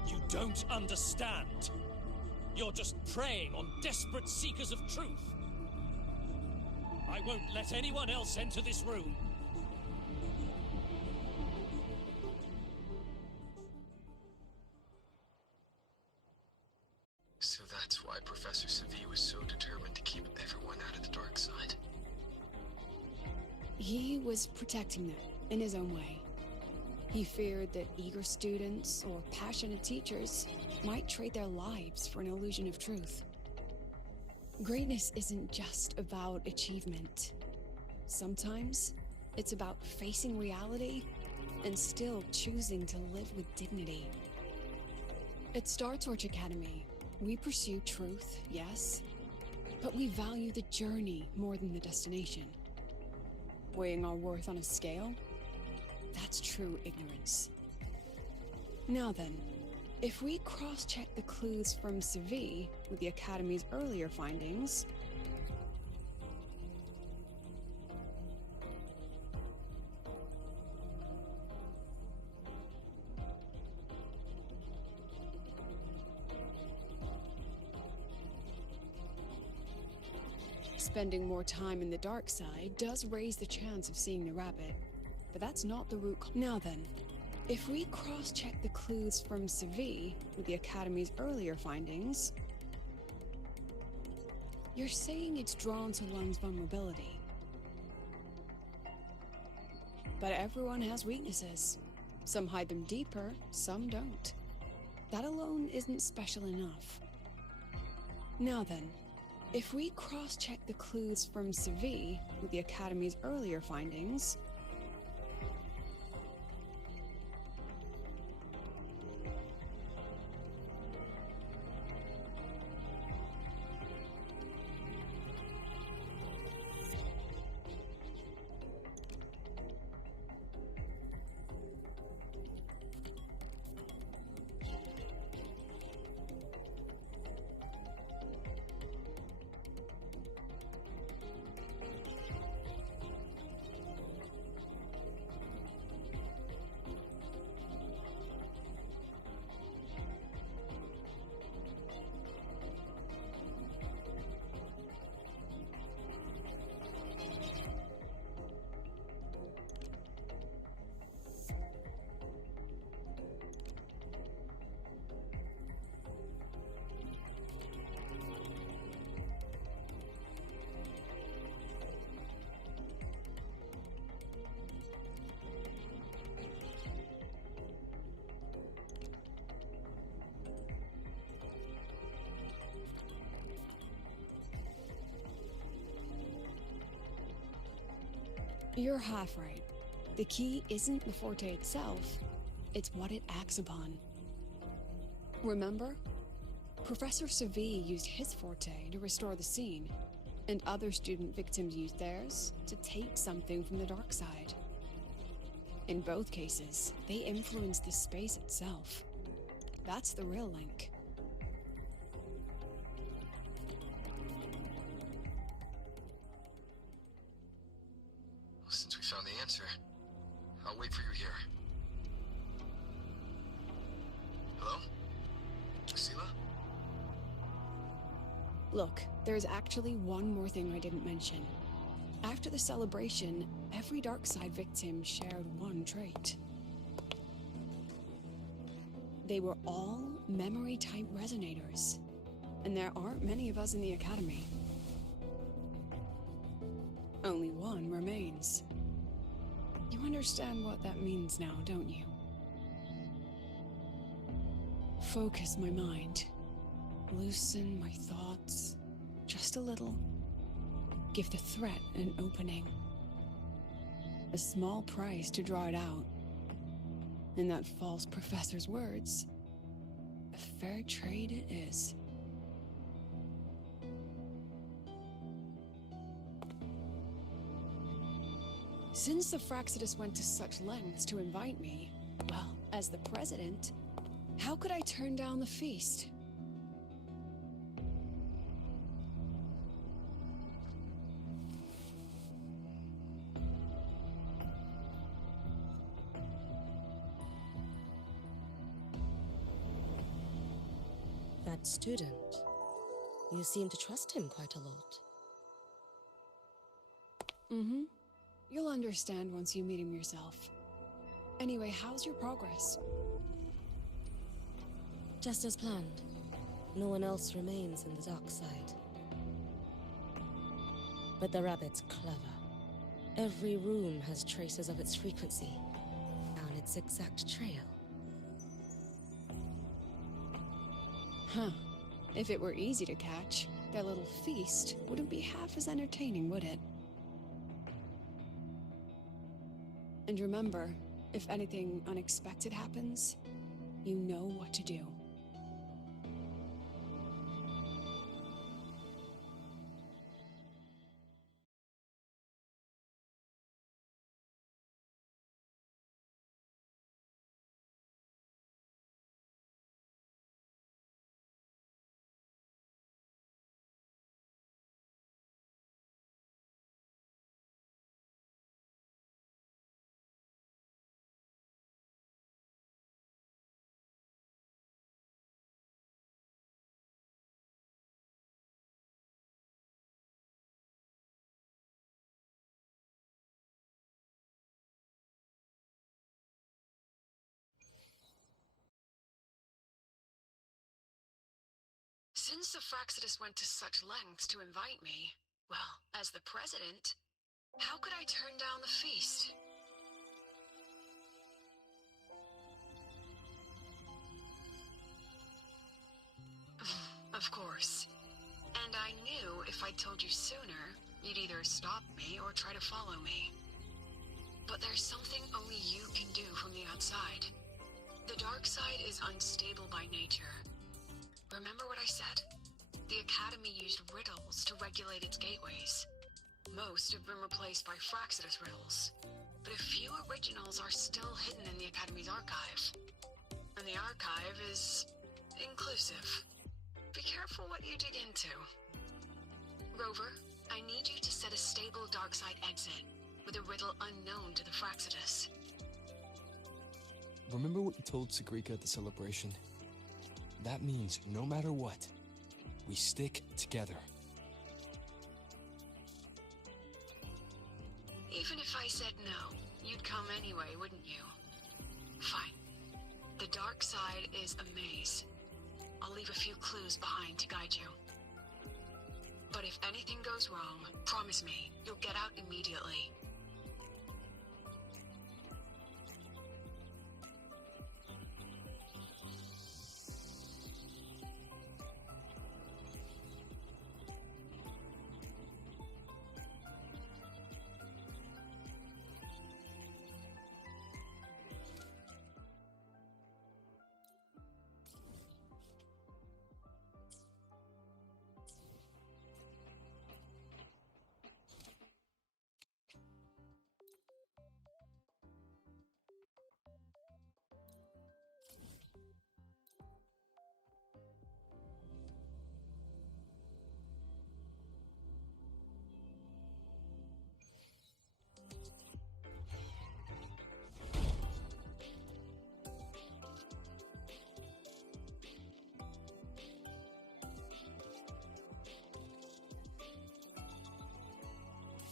you don't understand. You're just preying on desperate seekers of truth. I won't let anyone else enter this room. So that's why Professor Savi was so determined to keep everyone out of the dark side. He was protecting them in his own way. He feared that eager students or passionate teachers might trade their lives for an illusion of truth. Greatness isn't just about achievement. Sometimes it's about facing reality and still choosing to live with dignity. At Star Torch Academy, we pursue truth, yes, but we value the journey more than the destination. Weighing our worth on a scale? That's true ignorance. Now then, if we cross-check the clues from Savi with the Academy's earlier findings... Spending more time in the dark side does raise the chance of seeing the rabbit, but that's not the root. Now then, if we cross-check the clues from Savi with the Academy's earlier findings... You're saying it's drawn to one's vulnerability. But everyone has weaknesses. Some hide them deeper, some don't. That alone isn't special enough. Now then, if we cross-check the clues from Savi with the Academy's earlier findings... You're half right. The key isn't the forte itself, it's what it acts upon. Remember? Professor Savi used his forte to restore the scene, and other student victims used theirs to take something from the dark side. In both cases, they influenced the space itself. That's the real link. Since we found the answer, I'll wait for you here. Hello? Lucilla? Look, there's actually one more thing I didn't mention. After the celebration, every Darkside victim shared one trait. They were all memory-type resonators, and there aren't many of us in the Academy. Only one remains. You understand what that means now, don't you? Focus my mind. Loosen my thoughts. Just a little. Give the threat an opening. A small price to draw it out. In that false professor's words, a fair trade it is. Since the Fraxidus went to such lengths to invite me, well, as the president, how could I turn down the feast? That student. You seem to trust him quite a lot. Mm-hmm. You'll understand once you meet him yourself. Anyway, how's your progress? Just as planned. No one else remains in the dark side. But the rabbit's clever. Every room has traces of its frequency, down its exact trail. Huh. If it were easy to catch, their little feast wouldn't be half as entertaining, would it? And remember, if anything unexpected happens, you know what to do. Since the Fraxidus went to such lengths to invite me, well, as the president, how could I turn down the feast? Of course. And I knew if I told you sooner, you'd either stop me or try to follow me. But there's something only you can do from the outside. The dark side is unstable by nature. Remember what I said? The Academy used riddles to regulate its gateways. Most have been replaced by Fraxidus riddles, but a few originals are still hidden in the Academy's archive. And the archive is inclusive. Be careful what you dig into. Rover, I need you to set a stable darkside exit with a riddle unknown to the Fraxidus. Remember what you told Sagrika at the celebration? That means no matter what, we stick together. Even if I said no, you'd come anyway, wouldn't you? Fine. The dark side is a maze. I'll leave a few clues behind to guide you. But if anything goes wrong, promise me, you'll get out immediately.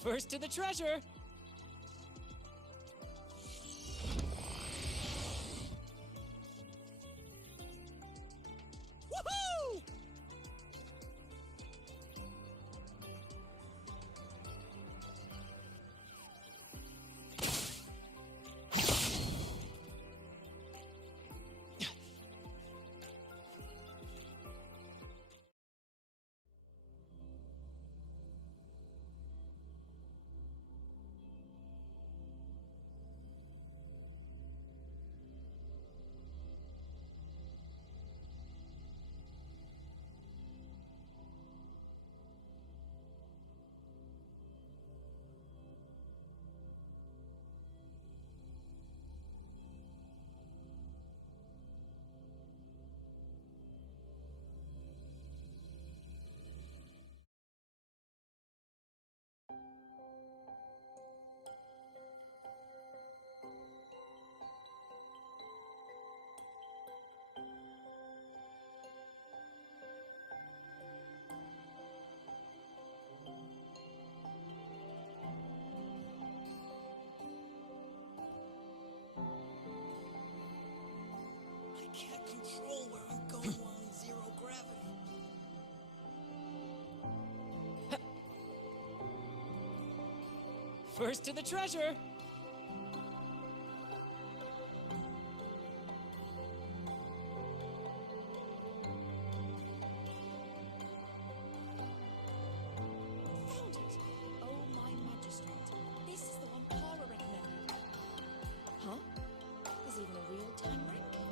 First to the treasure! Woohoo! I can't control where I'm going while in zero gravity. First to the treasure! Found it! Oh, my magistrate. This is the one Clara recommended. Huh? There's even a real-time ranking.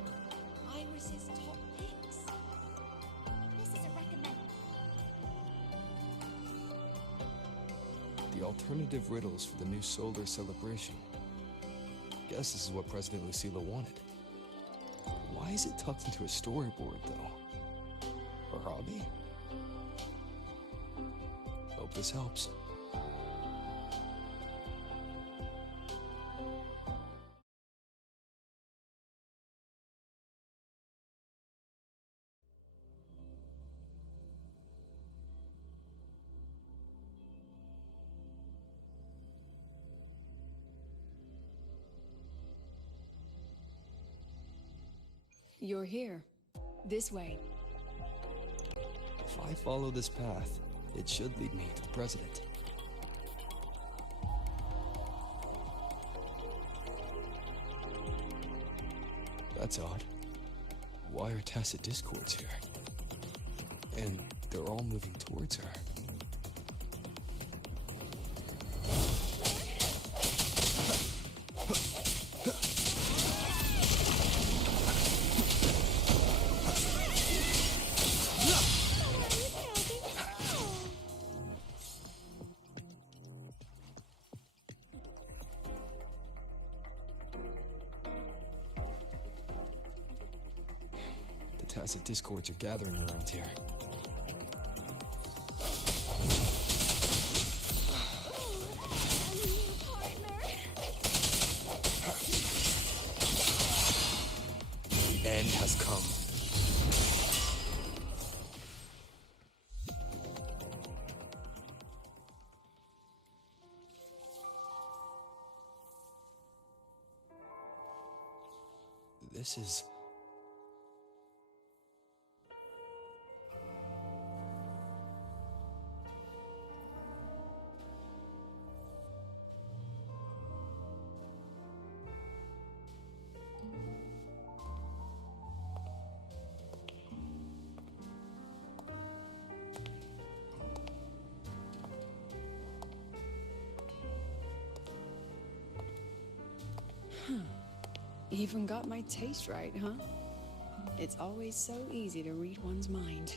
Iris's top picks. This is a recommend. The alternative riddles for the new solar celebration. Guess this is what President Lucilla wanted. Why is it tucked into a storyboard, though? Her hobby? Hope this helps. You're here. This way. If I follow this path, it should lead me to the president. That's odd. Why are tacit discords here? And they're all moving towards her. Tacit discords are gathering around here. The end has come. This is... Even got my taste right, huh? It's always so easy to read one's mind.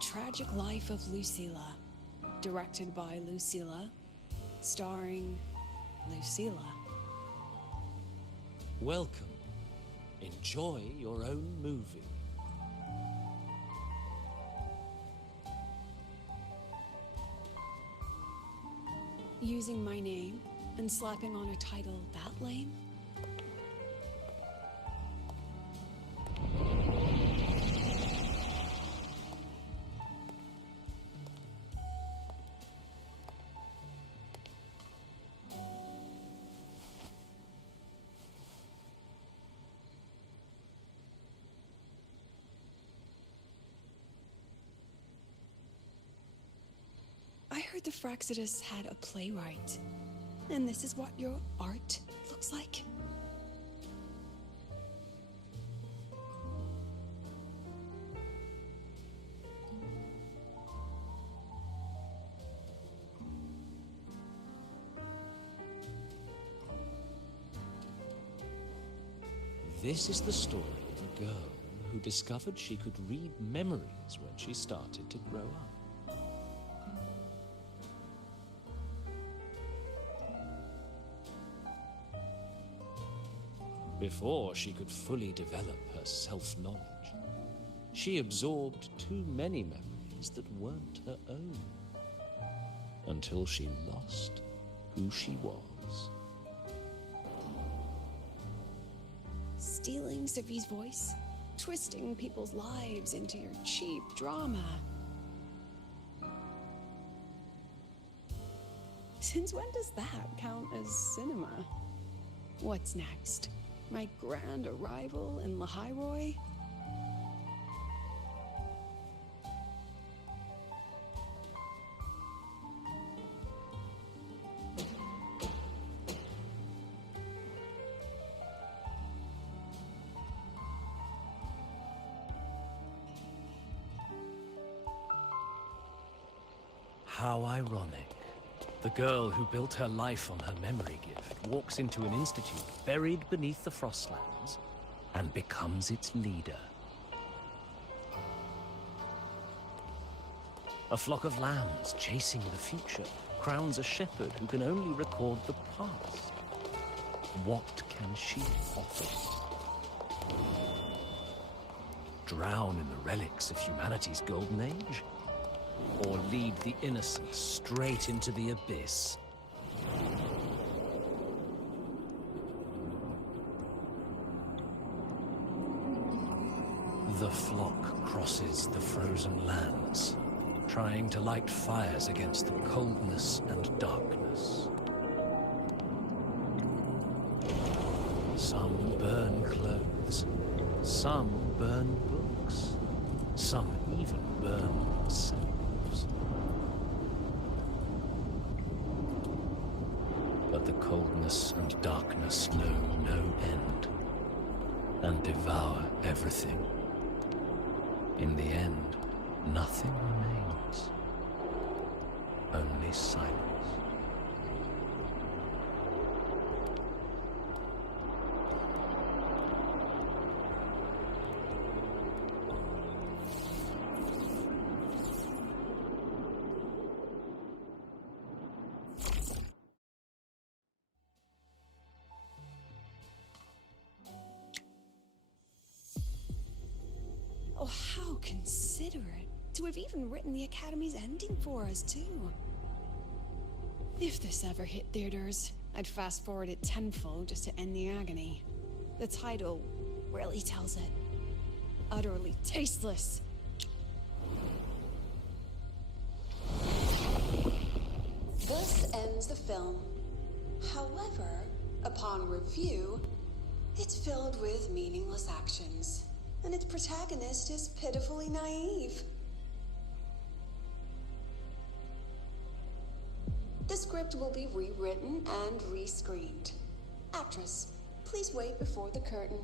Tragic Life of Lucilla, directed by Lucilla, starring Lucilla. Welcome Enjoy your own movie. Using my name and slapping on a title that lame? I heard the Fraxidus had a playwright. And this is what your art looks like? This is the story of a girl who discovered she could read memories when she started to grow up. Before she could fully develop her self-knowledge, she absorbed too many memories that weren't her own, until she lost who she was. Stealing Safi's voice? Twisting people's lives into your cheap drama? Since when does that count as cinema? What's next? My grand arrival in Lahiroy? How ironic. The girl who built her life on her memory gift walks into an institute buried beneath the Frostlands and becomes its leader. A flock of lambs chasing the future crowns a shepherd who can only record the past. What can she offer? Drown in the relics of humanity's golden age? Or lead the innocent straight into the abyss? The flock crosses the frozen lands, trying to light fires against the coldness and darkness. Some burn clothes, some burn books, some even burn themselves. But the coldness and darkness know no end, and devour everything. In the end, nothing remains, only silence. Oh, how considerate to have even written the Academy's ending for us, too. If this ever hit theaters, I'd fast forward it tenfold just to end the agony. The title really tells it. Utterly tasteless. Thus ends the film. However, upon review, it's filled with meaningless actions, and its protagonist is pitifully naive. The script will be rewritten and rescreened. Actress, please wait before the curtain.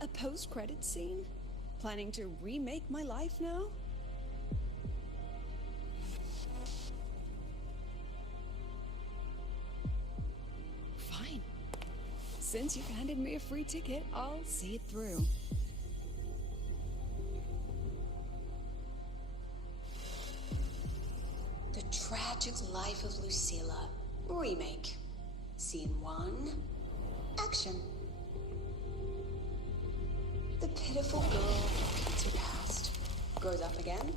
A post-credit scene? Planning to remake my life now? Fine. Since you've handed me a free ticket, I'll see it through. The Tragic Life of Lucilla. Remake. Scene 1. Action. The pitiful girl beats her past, grows up again,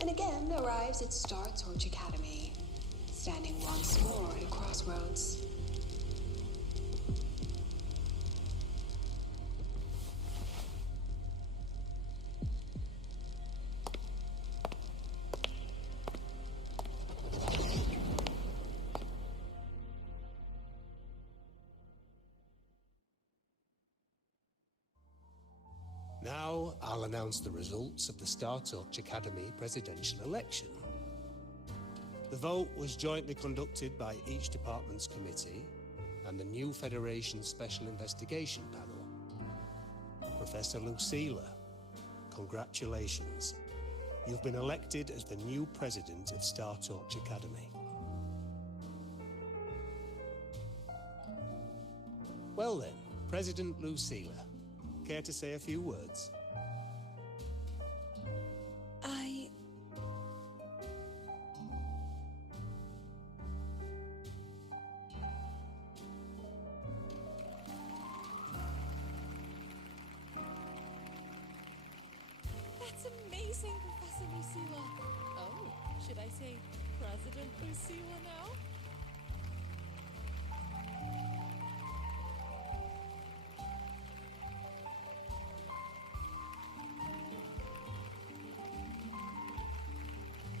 and again arrives at Star Torch Academy, standing once more at a crossroads. Now, I'll announce the results of the Star Torch Academy presidential election. The vote was jointly conducted by each department's committee and the new Federation Special Investigation Panel. Professor Lucilla, congratulations. You've been elected as the new president of Star Torch Academy. Well then, President Lucilla, care to say a few words? That's amazing, Professor Lucilla. Oh, should I say President Lucilla now?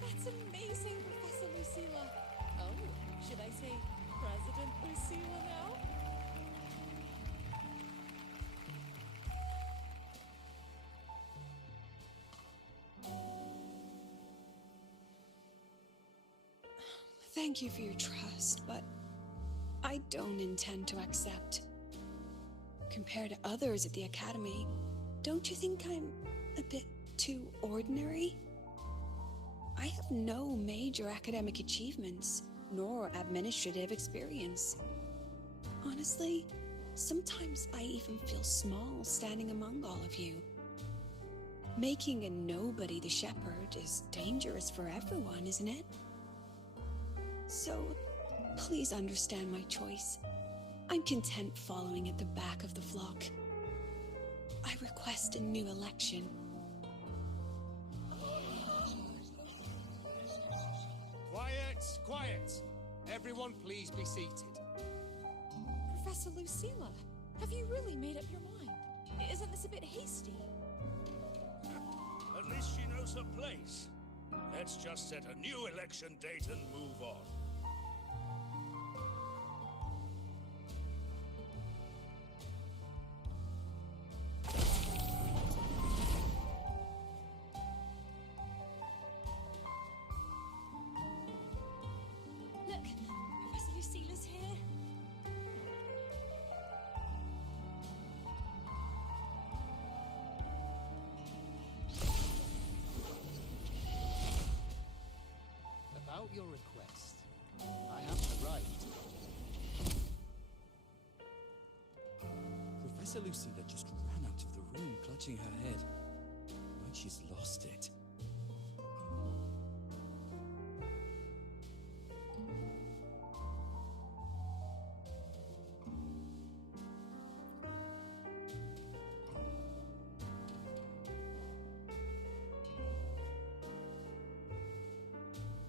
That's amazing, Professor Lucilla. Oh, should I say President Lucilla now? Thank you for your trust, but I don't intend to accept. Compared to others at the Academy, don't you think I'm a bit too ordinary? I have no major academic achievements, nor administrative experience. Honestly, sometimes I even feel small standing among all of you. Making a nobody the shepherd is dangerous for everyone, isn't it? So, please understand my choice. I'm content following at the back of the flock. I request a new election. Quiet, quiet. Everyone please be seated. Professor Lucilla, have you really made up your mind? Isn't this a bit hasty? At least she knows her place. Let's just set a new election date and move on. Look, Professor Lucilla's here. About your request, I have the right. Professor Lucilla just ran out of the room, clutching her head. Like she's lost it.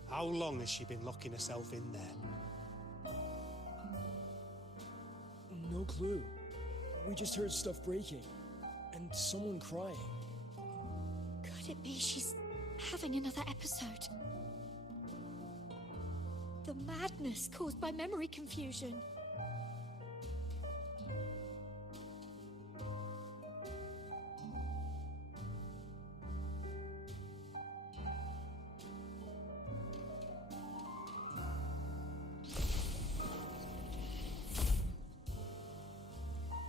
How long has she been locking herself in there? No clue. We just heard stuff breaking. And someone crying. Could it be she's having another episode? The madness caused by memory confusion.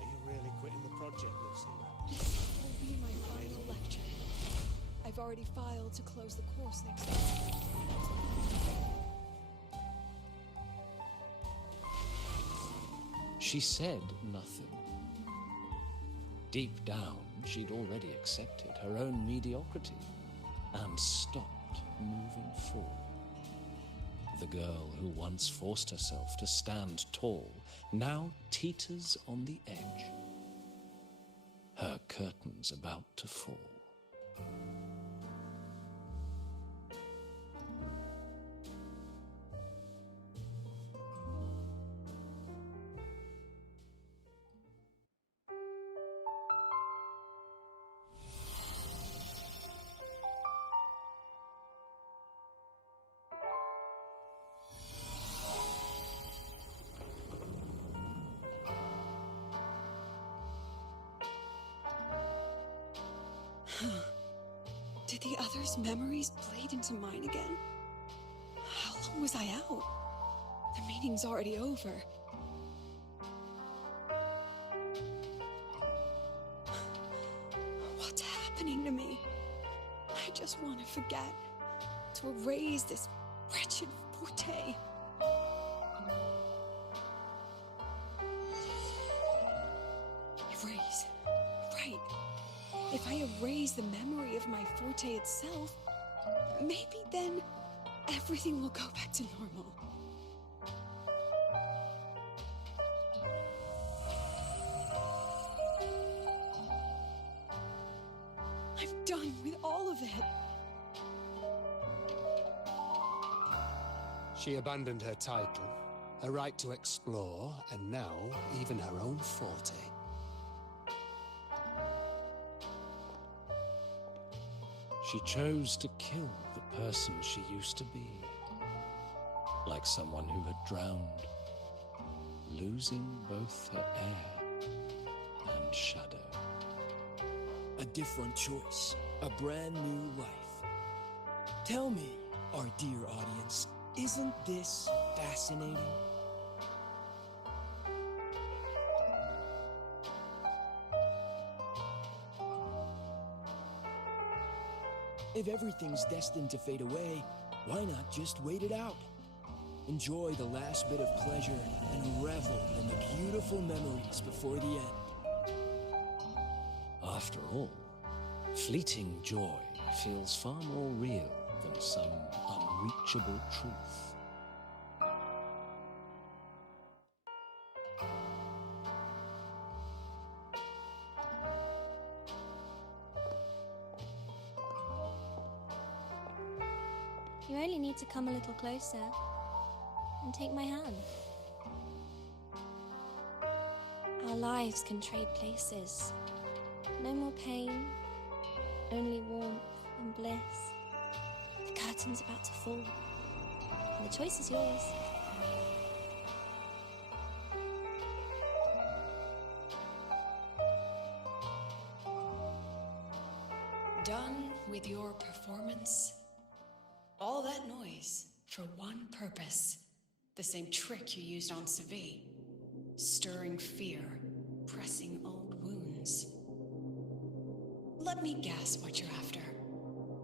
Are you really quitting the project, Lucilla? This will be my final lecture. I've already filed to close the course next week. She said nothing. Deep down, she'd already accepted her own mediocrity and stopped moving forward. The girl who once forced herself to stand tall now teeters on the edge. Her curtain's about to fall. Did the others' memories bleed into mine again? How long was I out? The meeting's already over. What's happening to me? I just want to forget, to erase this wretched forte. Erase. Right. If I erase the memory of my forte itself, maybe then everything will go back to normal. I'm done with all of it. She abandoned her title, her right to explore, and now even her own forte. She chose to kill the person she used to be, like someone who had drowned, losing both her air and shadow. A different choice, a brand new life. Tell me, our dear audience, isn't this fascinating? If everything's destined to fade away, why not just wait it out? Enjoy the last bit of pleasure and revel in the beautiful memories before the end. After all, fleeting joy feels far more real than some unreachable truth. You only need to come a little closer and take my hand. Our lives can trade places. No more pain, only warmth and bliss. The curtain's about to fall, and the choice is yours. Done with your performance? All that noise for one purpose. The same trick you used on Savi. Stirring fear, pressing old wounds. Let me guess what you're after.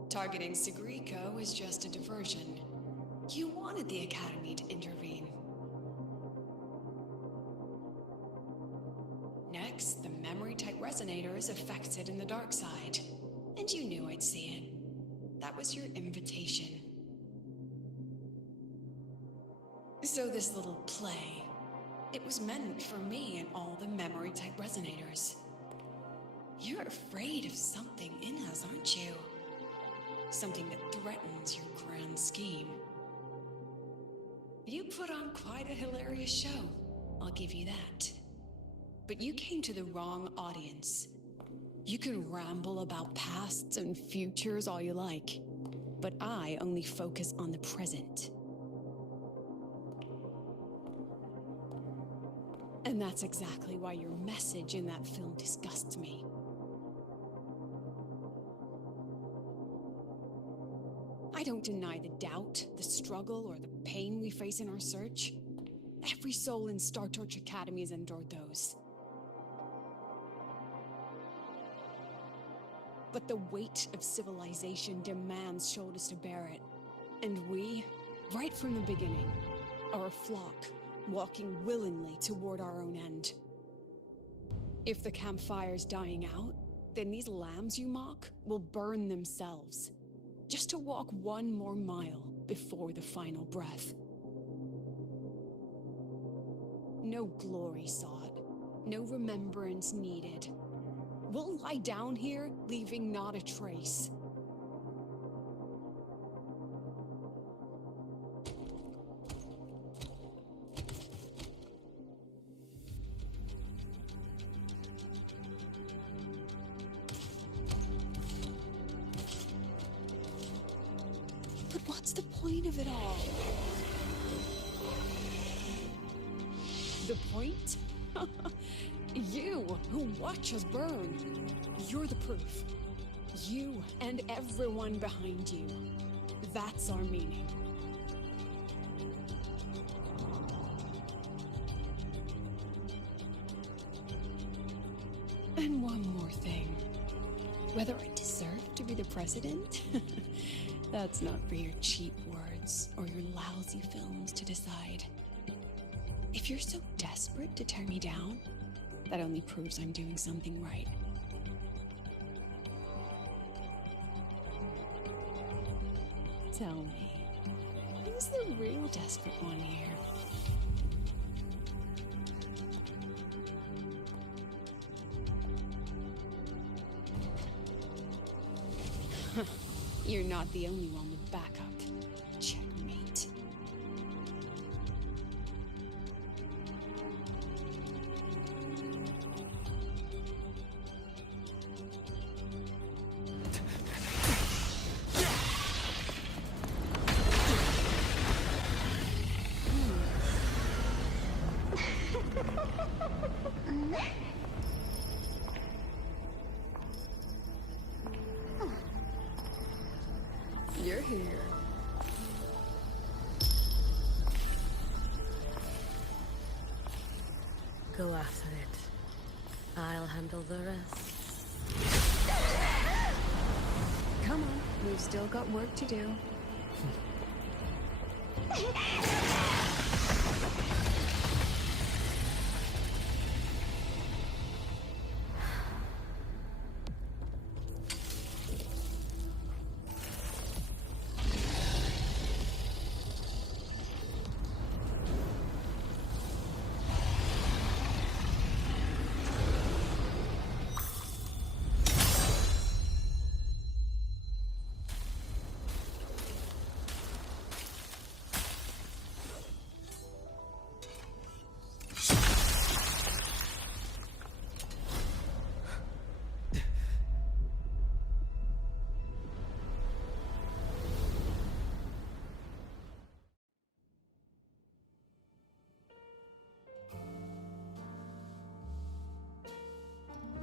Targeting Sigriko is just a diversion. You wanted the Academy to intervene. Next, the memory-type resonator is affected in the dark side. And you knew I'd see it. That was your invitation. So this little play, it was meant for me and all the memory-type resonators. You're afraid of something in us, aren't you? Something that threatens your grand scheme. You put on quite a hilarious show, I'll give you that. But you came to the wrong audience. You can ramble about pasts and futures all you like, but I only focus on the present. And that's exactly why your message in that film disgusts me. I don't deny the doubt, the struggle, or the pain we face in our search. Every soul in Star Torch Academy has endured those. But the weight of civilization demands shoulders to bear it. And we, right from the beginning, are a flock, walking willingly toward our own end. If the campfire's dying out, then these lambs you mock will burn themselves, just to walk one more mile before the final breath. No glory sought, no remembrance needed. We'll lie down here, leaving not a trace. But what's the point of it all? The point? You, who watch us burn. You're the proof. You and everyone behind you. That's our meaning. And one more thing. Whether I deserve to be the president? That's not for your cheap words or your lousy films to decide. If you're so desperate to tear me down, that only proves I'm doing something right. Tell me, who's the real desperate one here? You're not the only one with backup. Checkmate. You're here. Go after it. I'll handle the rest. Come on, we've still got work to do.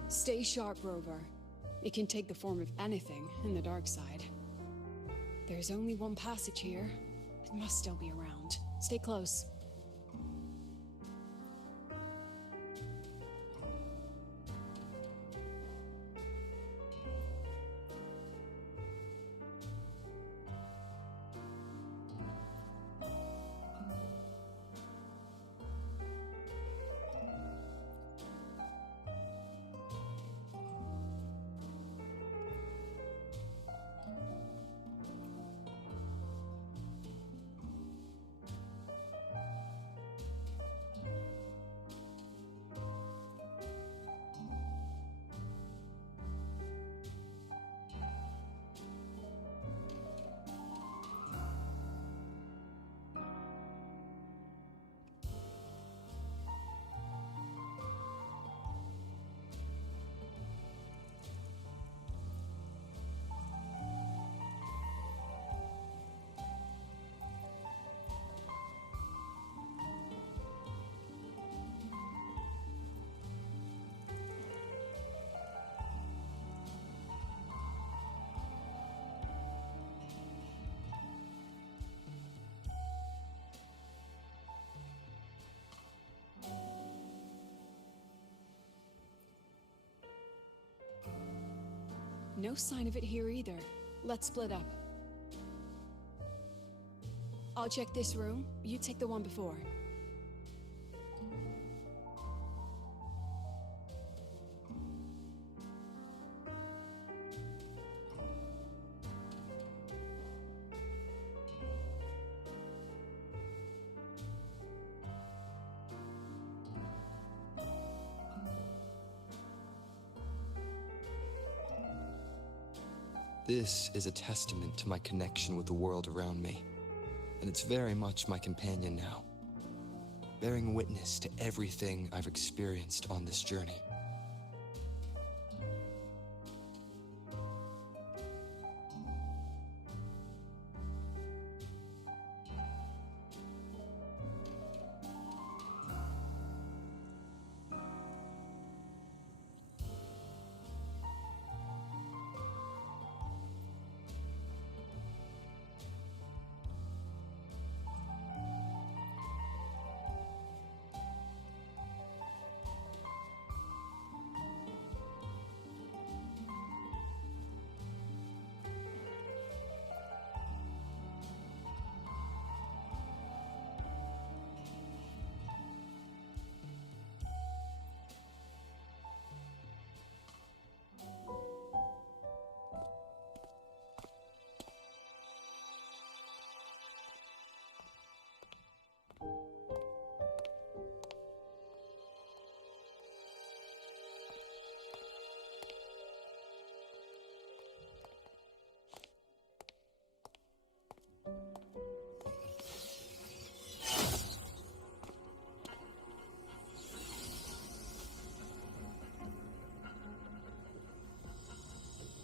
Stay sharp, Rover. It can take the form of anything in the dark side. There's only one passage here. It must still be around. Stay close. No sign of it here either. Let's split up. I'll check this room. You take the one before. This is a testament to my connection with the world around me, and it's very much my companion now, bearing witness to everything I've experienced on this journey.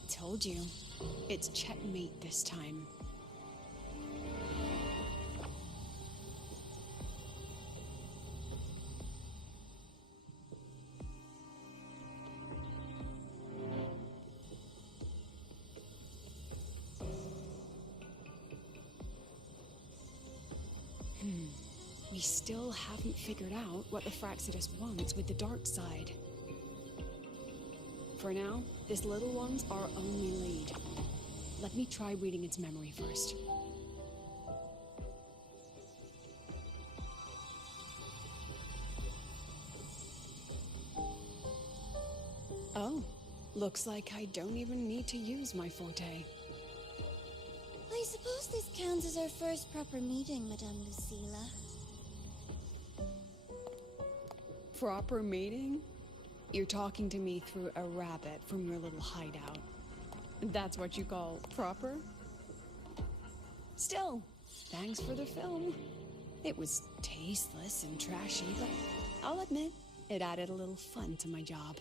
Told you. It's checkmate this time. We still haven't figured out what the Fraxidus wants with the dark side. For now, this little one's our only lead. Let me try reading its memory first. Oh, looks like I don't even need to use my forte. I suppose this counts as our first proper meeting, Madame Lucilla. Proper meeting? You're talking to me through a rabbit from your little hideout. That's what you call proper? Still, thanks for the film. It was tasteless and trashy, but I'll admit, it added a little fun to my job.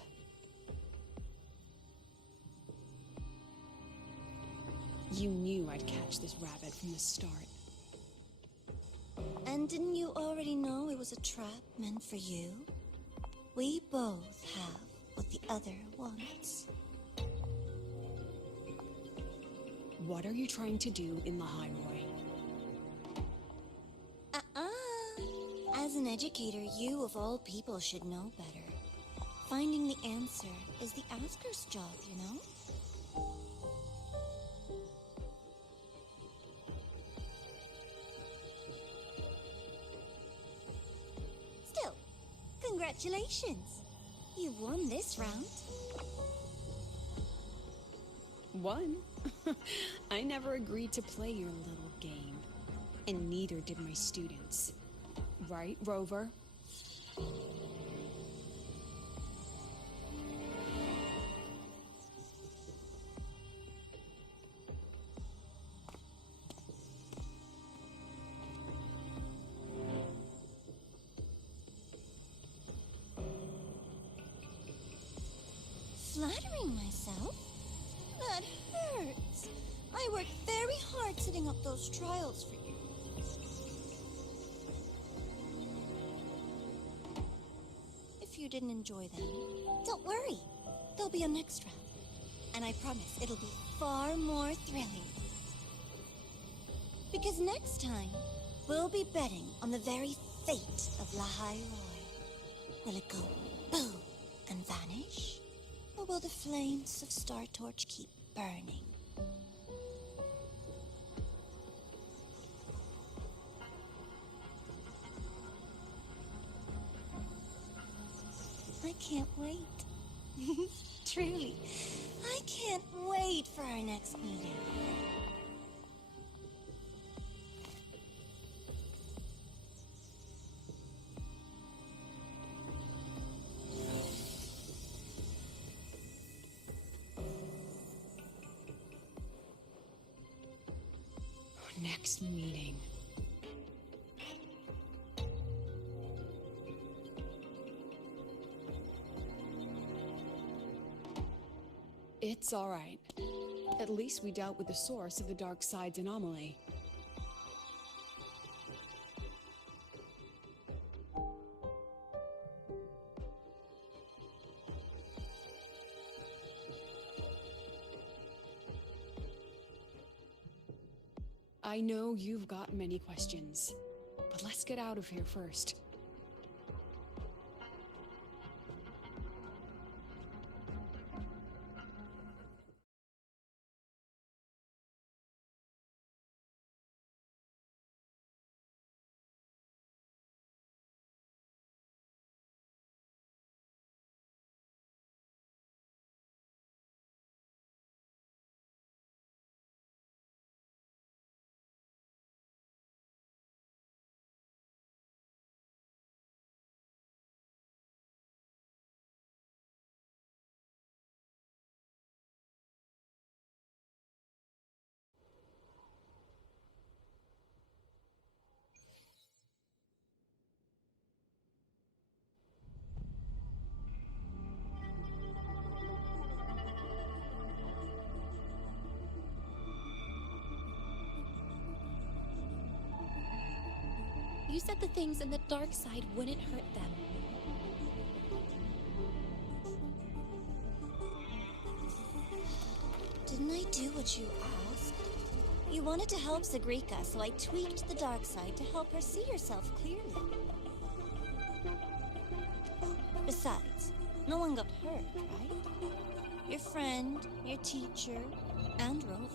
You knew I'd catch this rabbit from the start. And didn't you already know it was a trap meant for you? We both have what the other wants. What are you trying to do in the Highway? As an educator, you of all people should know better. Finding the answer is the asker's job, you know? Still, congratulations. You won this round. Won? I never agreed to play your little game. And neither did my students. Right, Rover? Flattering myself? That hurts. I worked very hard setting up those trials for you. If you didn't enjoy them, don't worry. There'll be a next round. And I promise it'll be far more thrilling. Because next time, we'll be betting on the very fate of La High Roy. Will it go boom and vanish? Or will the flames of Star Torch keep burning? I can't wait. Truly, I can't wait for our next meeting. next meeting. It's all right. At least we dealt with the source of the dark side's anomaly. I know you've got many questions, but let's get out of here first. You said the things in the dark side wouldn't hurt them. Didn't I do what you asked? You wanted to help Zagrika, so I tweaked the dark side to help her see herself clearly. Besides, no one got hurt, right? Your friend, your teacher, and Rover.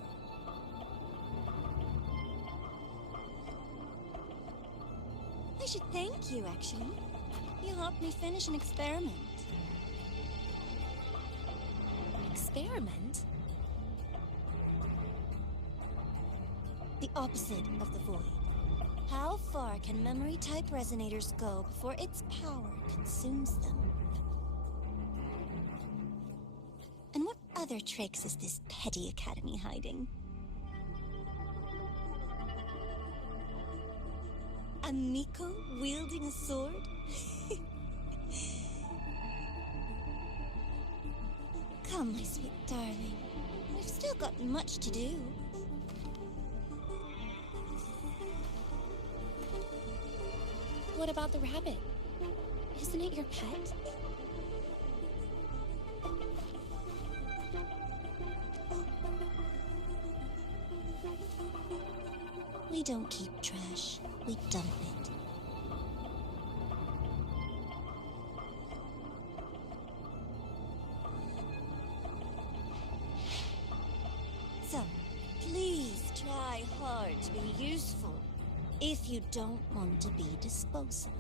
I should thank you, actually. You helped me finish an experiment. Experiment? The opposite of the void. How far can memory-type resonators go before its power consumes them? And what other tricks is this petty academy hiding? A Miko wielding a sword? Come, my sweet darling. We've still got much to do. What about the rabbit? Isn't it your pet? We don't keep trash. We dump it. So, please try hard to be useful if you don't want to be disposable.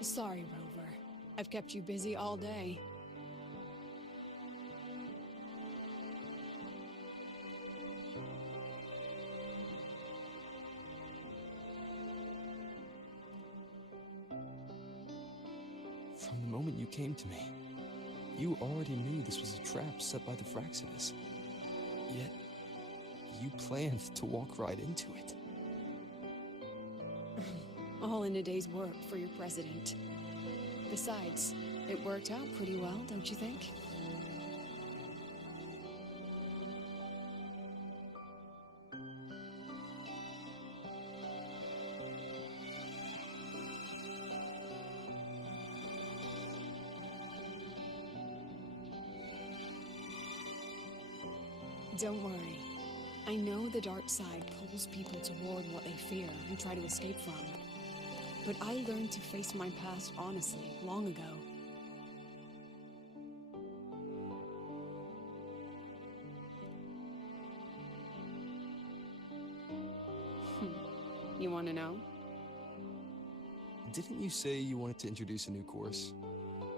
Sorry, Rover. I've kept you busy all day. From the moment you came to me, you already knew this was a trap set by the Fraxinus. Yet, you planned to walk right into it. All in a day's work for your president. Besides, It worked out pretty well, don't you think? Don't worry. I know the dark side pulls people toward what they fear and try to escape from. But I learned to face my past honestly long ago. You want to know? Didn't you say you wanted to introduce a new course?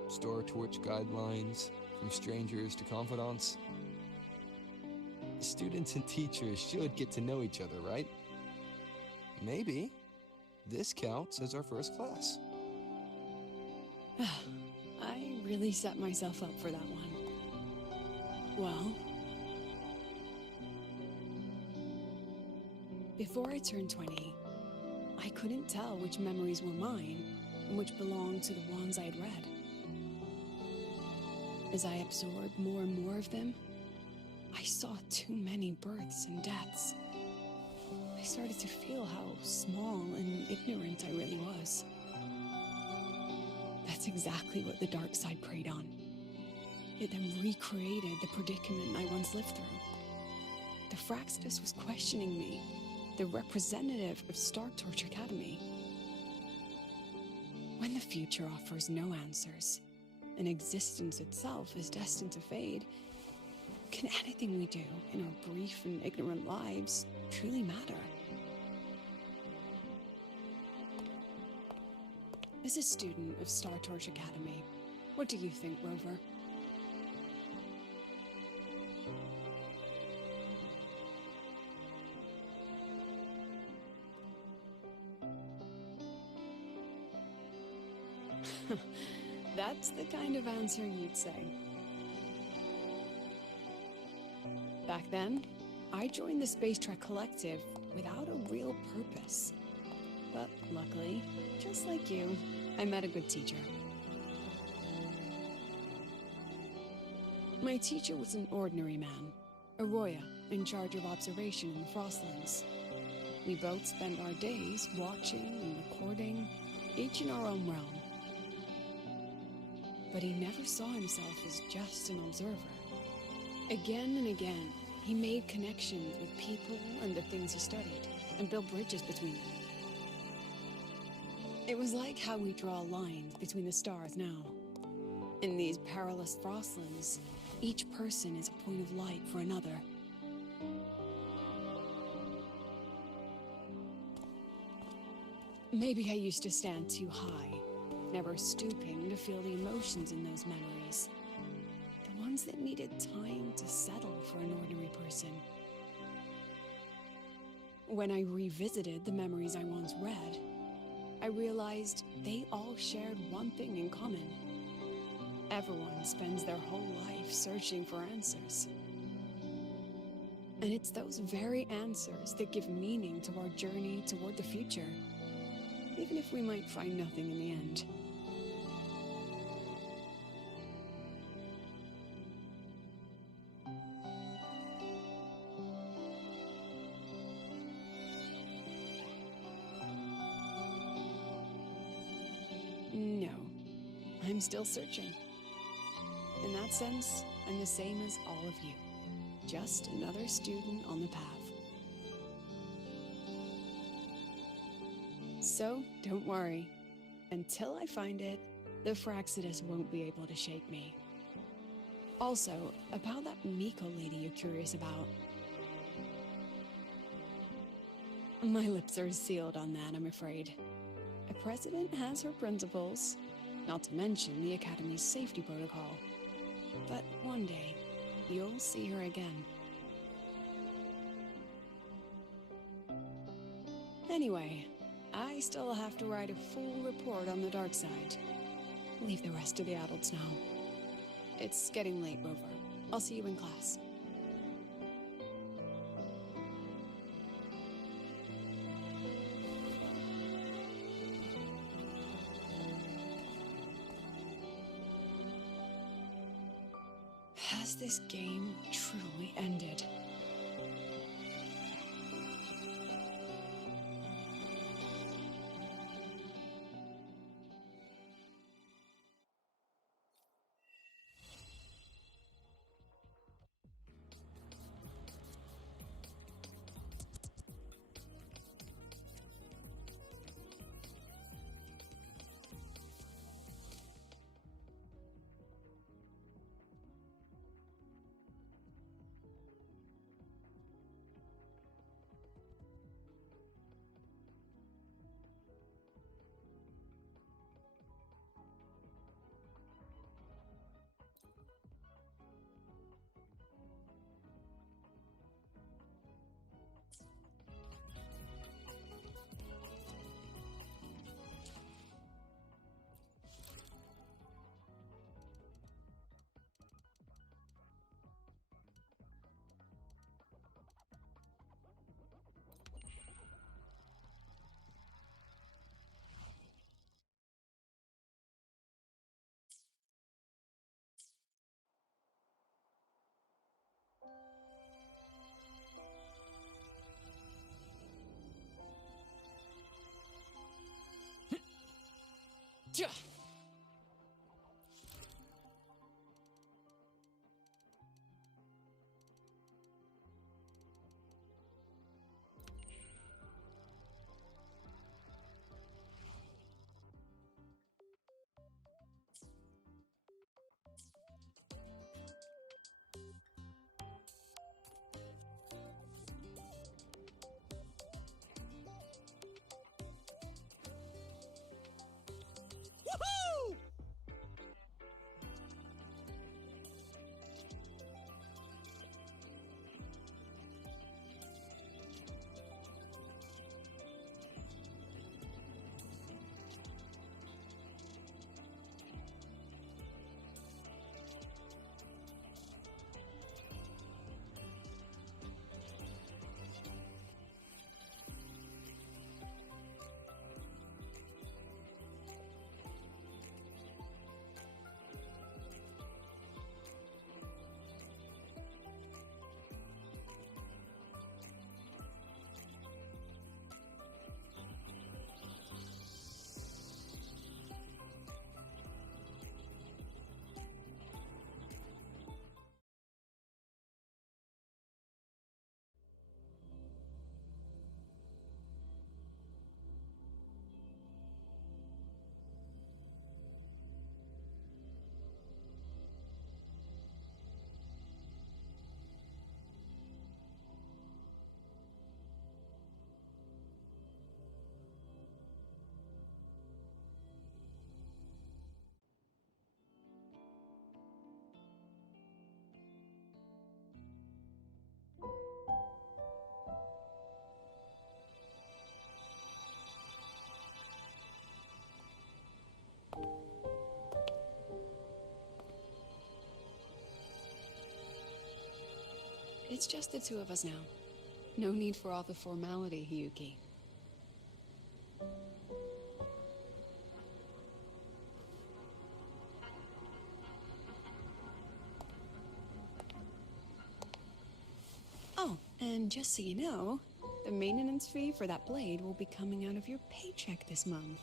Star Torch guidelines, from strangers to confidants? Students and teachers should get to know each other, right? Maybe this counts as our first class. I really set myself up for that one. Well, before I turned 20, I couldn't tell which memories were mine and which belonged to the ones I had read. As I absorbed more and more of them, I saw too many births and deaths. I started to feel how small and ignorant I really was. That's exactly what the dark side preyed on. It then recreated the predicament I once lived through. The Fraxidus was questioning me, the representative of Star Torch Academy. When the future offers no answers, and existence itself is destined to fade, can anything we do in our brief and ignorant lives truly matter? As a student of Star Torch Academy, what do you think, Rover? That's the kind of answer you'd say. Back then, I joined the Space Trek Collective without a real purpose. But luckily, just like you, I met a good teacher. My teacher was an ordinary man, Arroya, in charge of observation in the Frostlands. We both spent our days watching and recording, each in our own realm. But he never saw himself as just an observer. Again and again, he made connections with people and the things he studied, and built bridges between them. It was like how we draw lines between the stars now. In these perilous frostlands, each person is a point of light for another. Maybe I used to stand too high, never stooping to feel the emotions in those memories. The ones that needed time to settle for an ordinary person. When I revisited the memories I once read, I realized they all shared one thing in common. Everyone spends their whole life searching for answers. And it's those very answers that give meaning to our journey toward the future, even if we might find nothing in the end. No, I'm still searching. In that sense, I'm the same as all of you. Just another student on the path. So, don't worry. Until I find it, the Fraxidus won't be able to shake me. Also, about that Miko lady you're curious about. My lips are sealed on that, I'm afraid. A president has her principles, not to mention the Academy's safety protocol. But one day, you'll see her again. Anyway, I still have to write a full report on the dark side. Leave the rest to the adults now. It's getting late, Rover. I'll see you in class. Has this game truly ended? Tja! Woohoo! It's just the two of us now. No need for all the formality, Hiyuki. Oh, and just so you know, the maintenance fee for that blade will be coming out of your paycheck this month.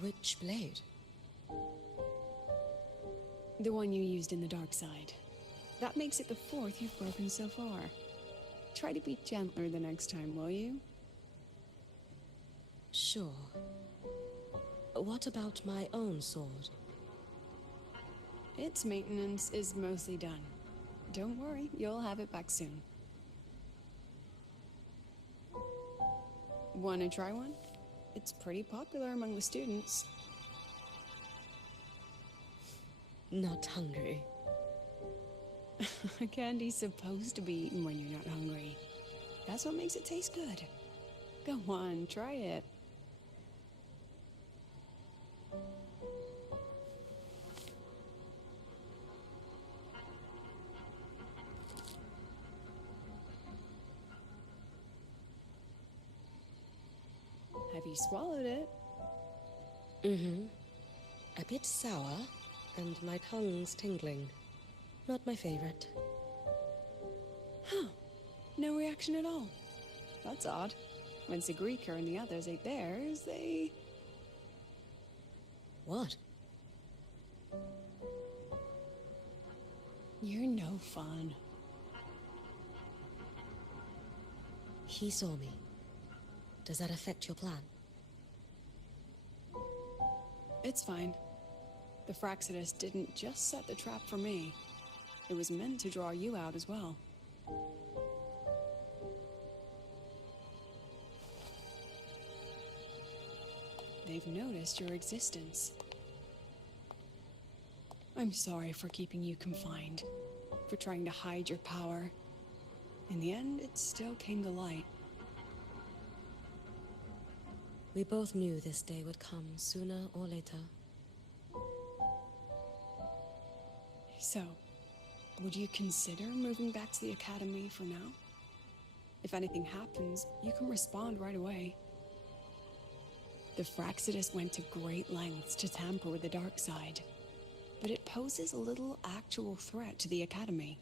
Which blade? The one you used in the dark side. That makes it the fourth you've broken so far. Try to be gentler the next time, will you? Sure. What about my own sword? Its maintenance is mostly done. Don't worry, you'll have it back soon. Wanna try one? It's pretty popular among the students. Not hungry. Candy's supposed to be eaten when you're not hungry. That's what makes it taste good. Go on, try it. Have you swallowed it? Mm-hmm. A bit sour, and my tongue's tingling. Not my favorite. Huh. No reaction at all. That's odd. When Sigrika and the others ate theirs, they... What? You're no fun. He saw me. Does that affect your plan? It's fine. The Fraxidus didn't just set the trap for me. It was meant to draw you out as well. They've noticed your existence. I'm sorry for keeping you confined, for trying to hide your power. In the end, it still came to light. We both knew this day would come sooner or later. So, would you consider moving back to the Academy for now? If anything happens, you can respond right away. The Fraxidus went to great lengths to tamper with the dark side, but it poses a little actual threat to the Academy.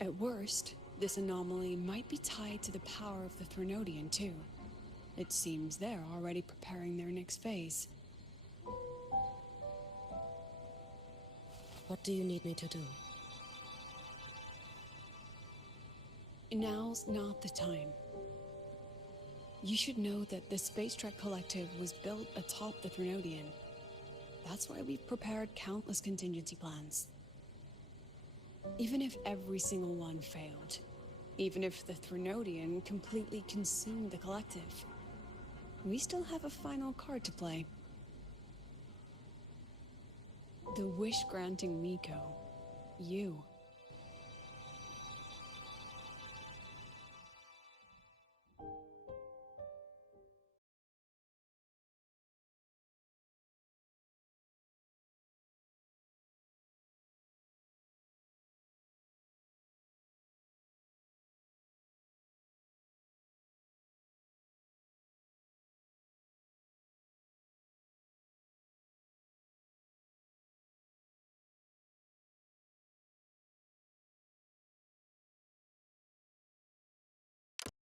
At worst, this anomaly might be tied to the power of the Threnodian too. It seems they're already preparing their next phase. What do you need me to do? Now's not the time. You should know that the Space Trek Collective was built atop the Threnodian. That's why we've prepared countless contingency plans. Even if every single one failed, even if the Threnodian completely consumed the Collective, we still have a final card to play. The wish-granting Miko. You.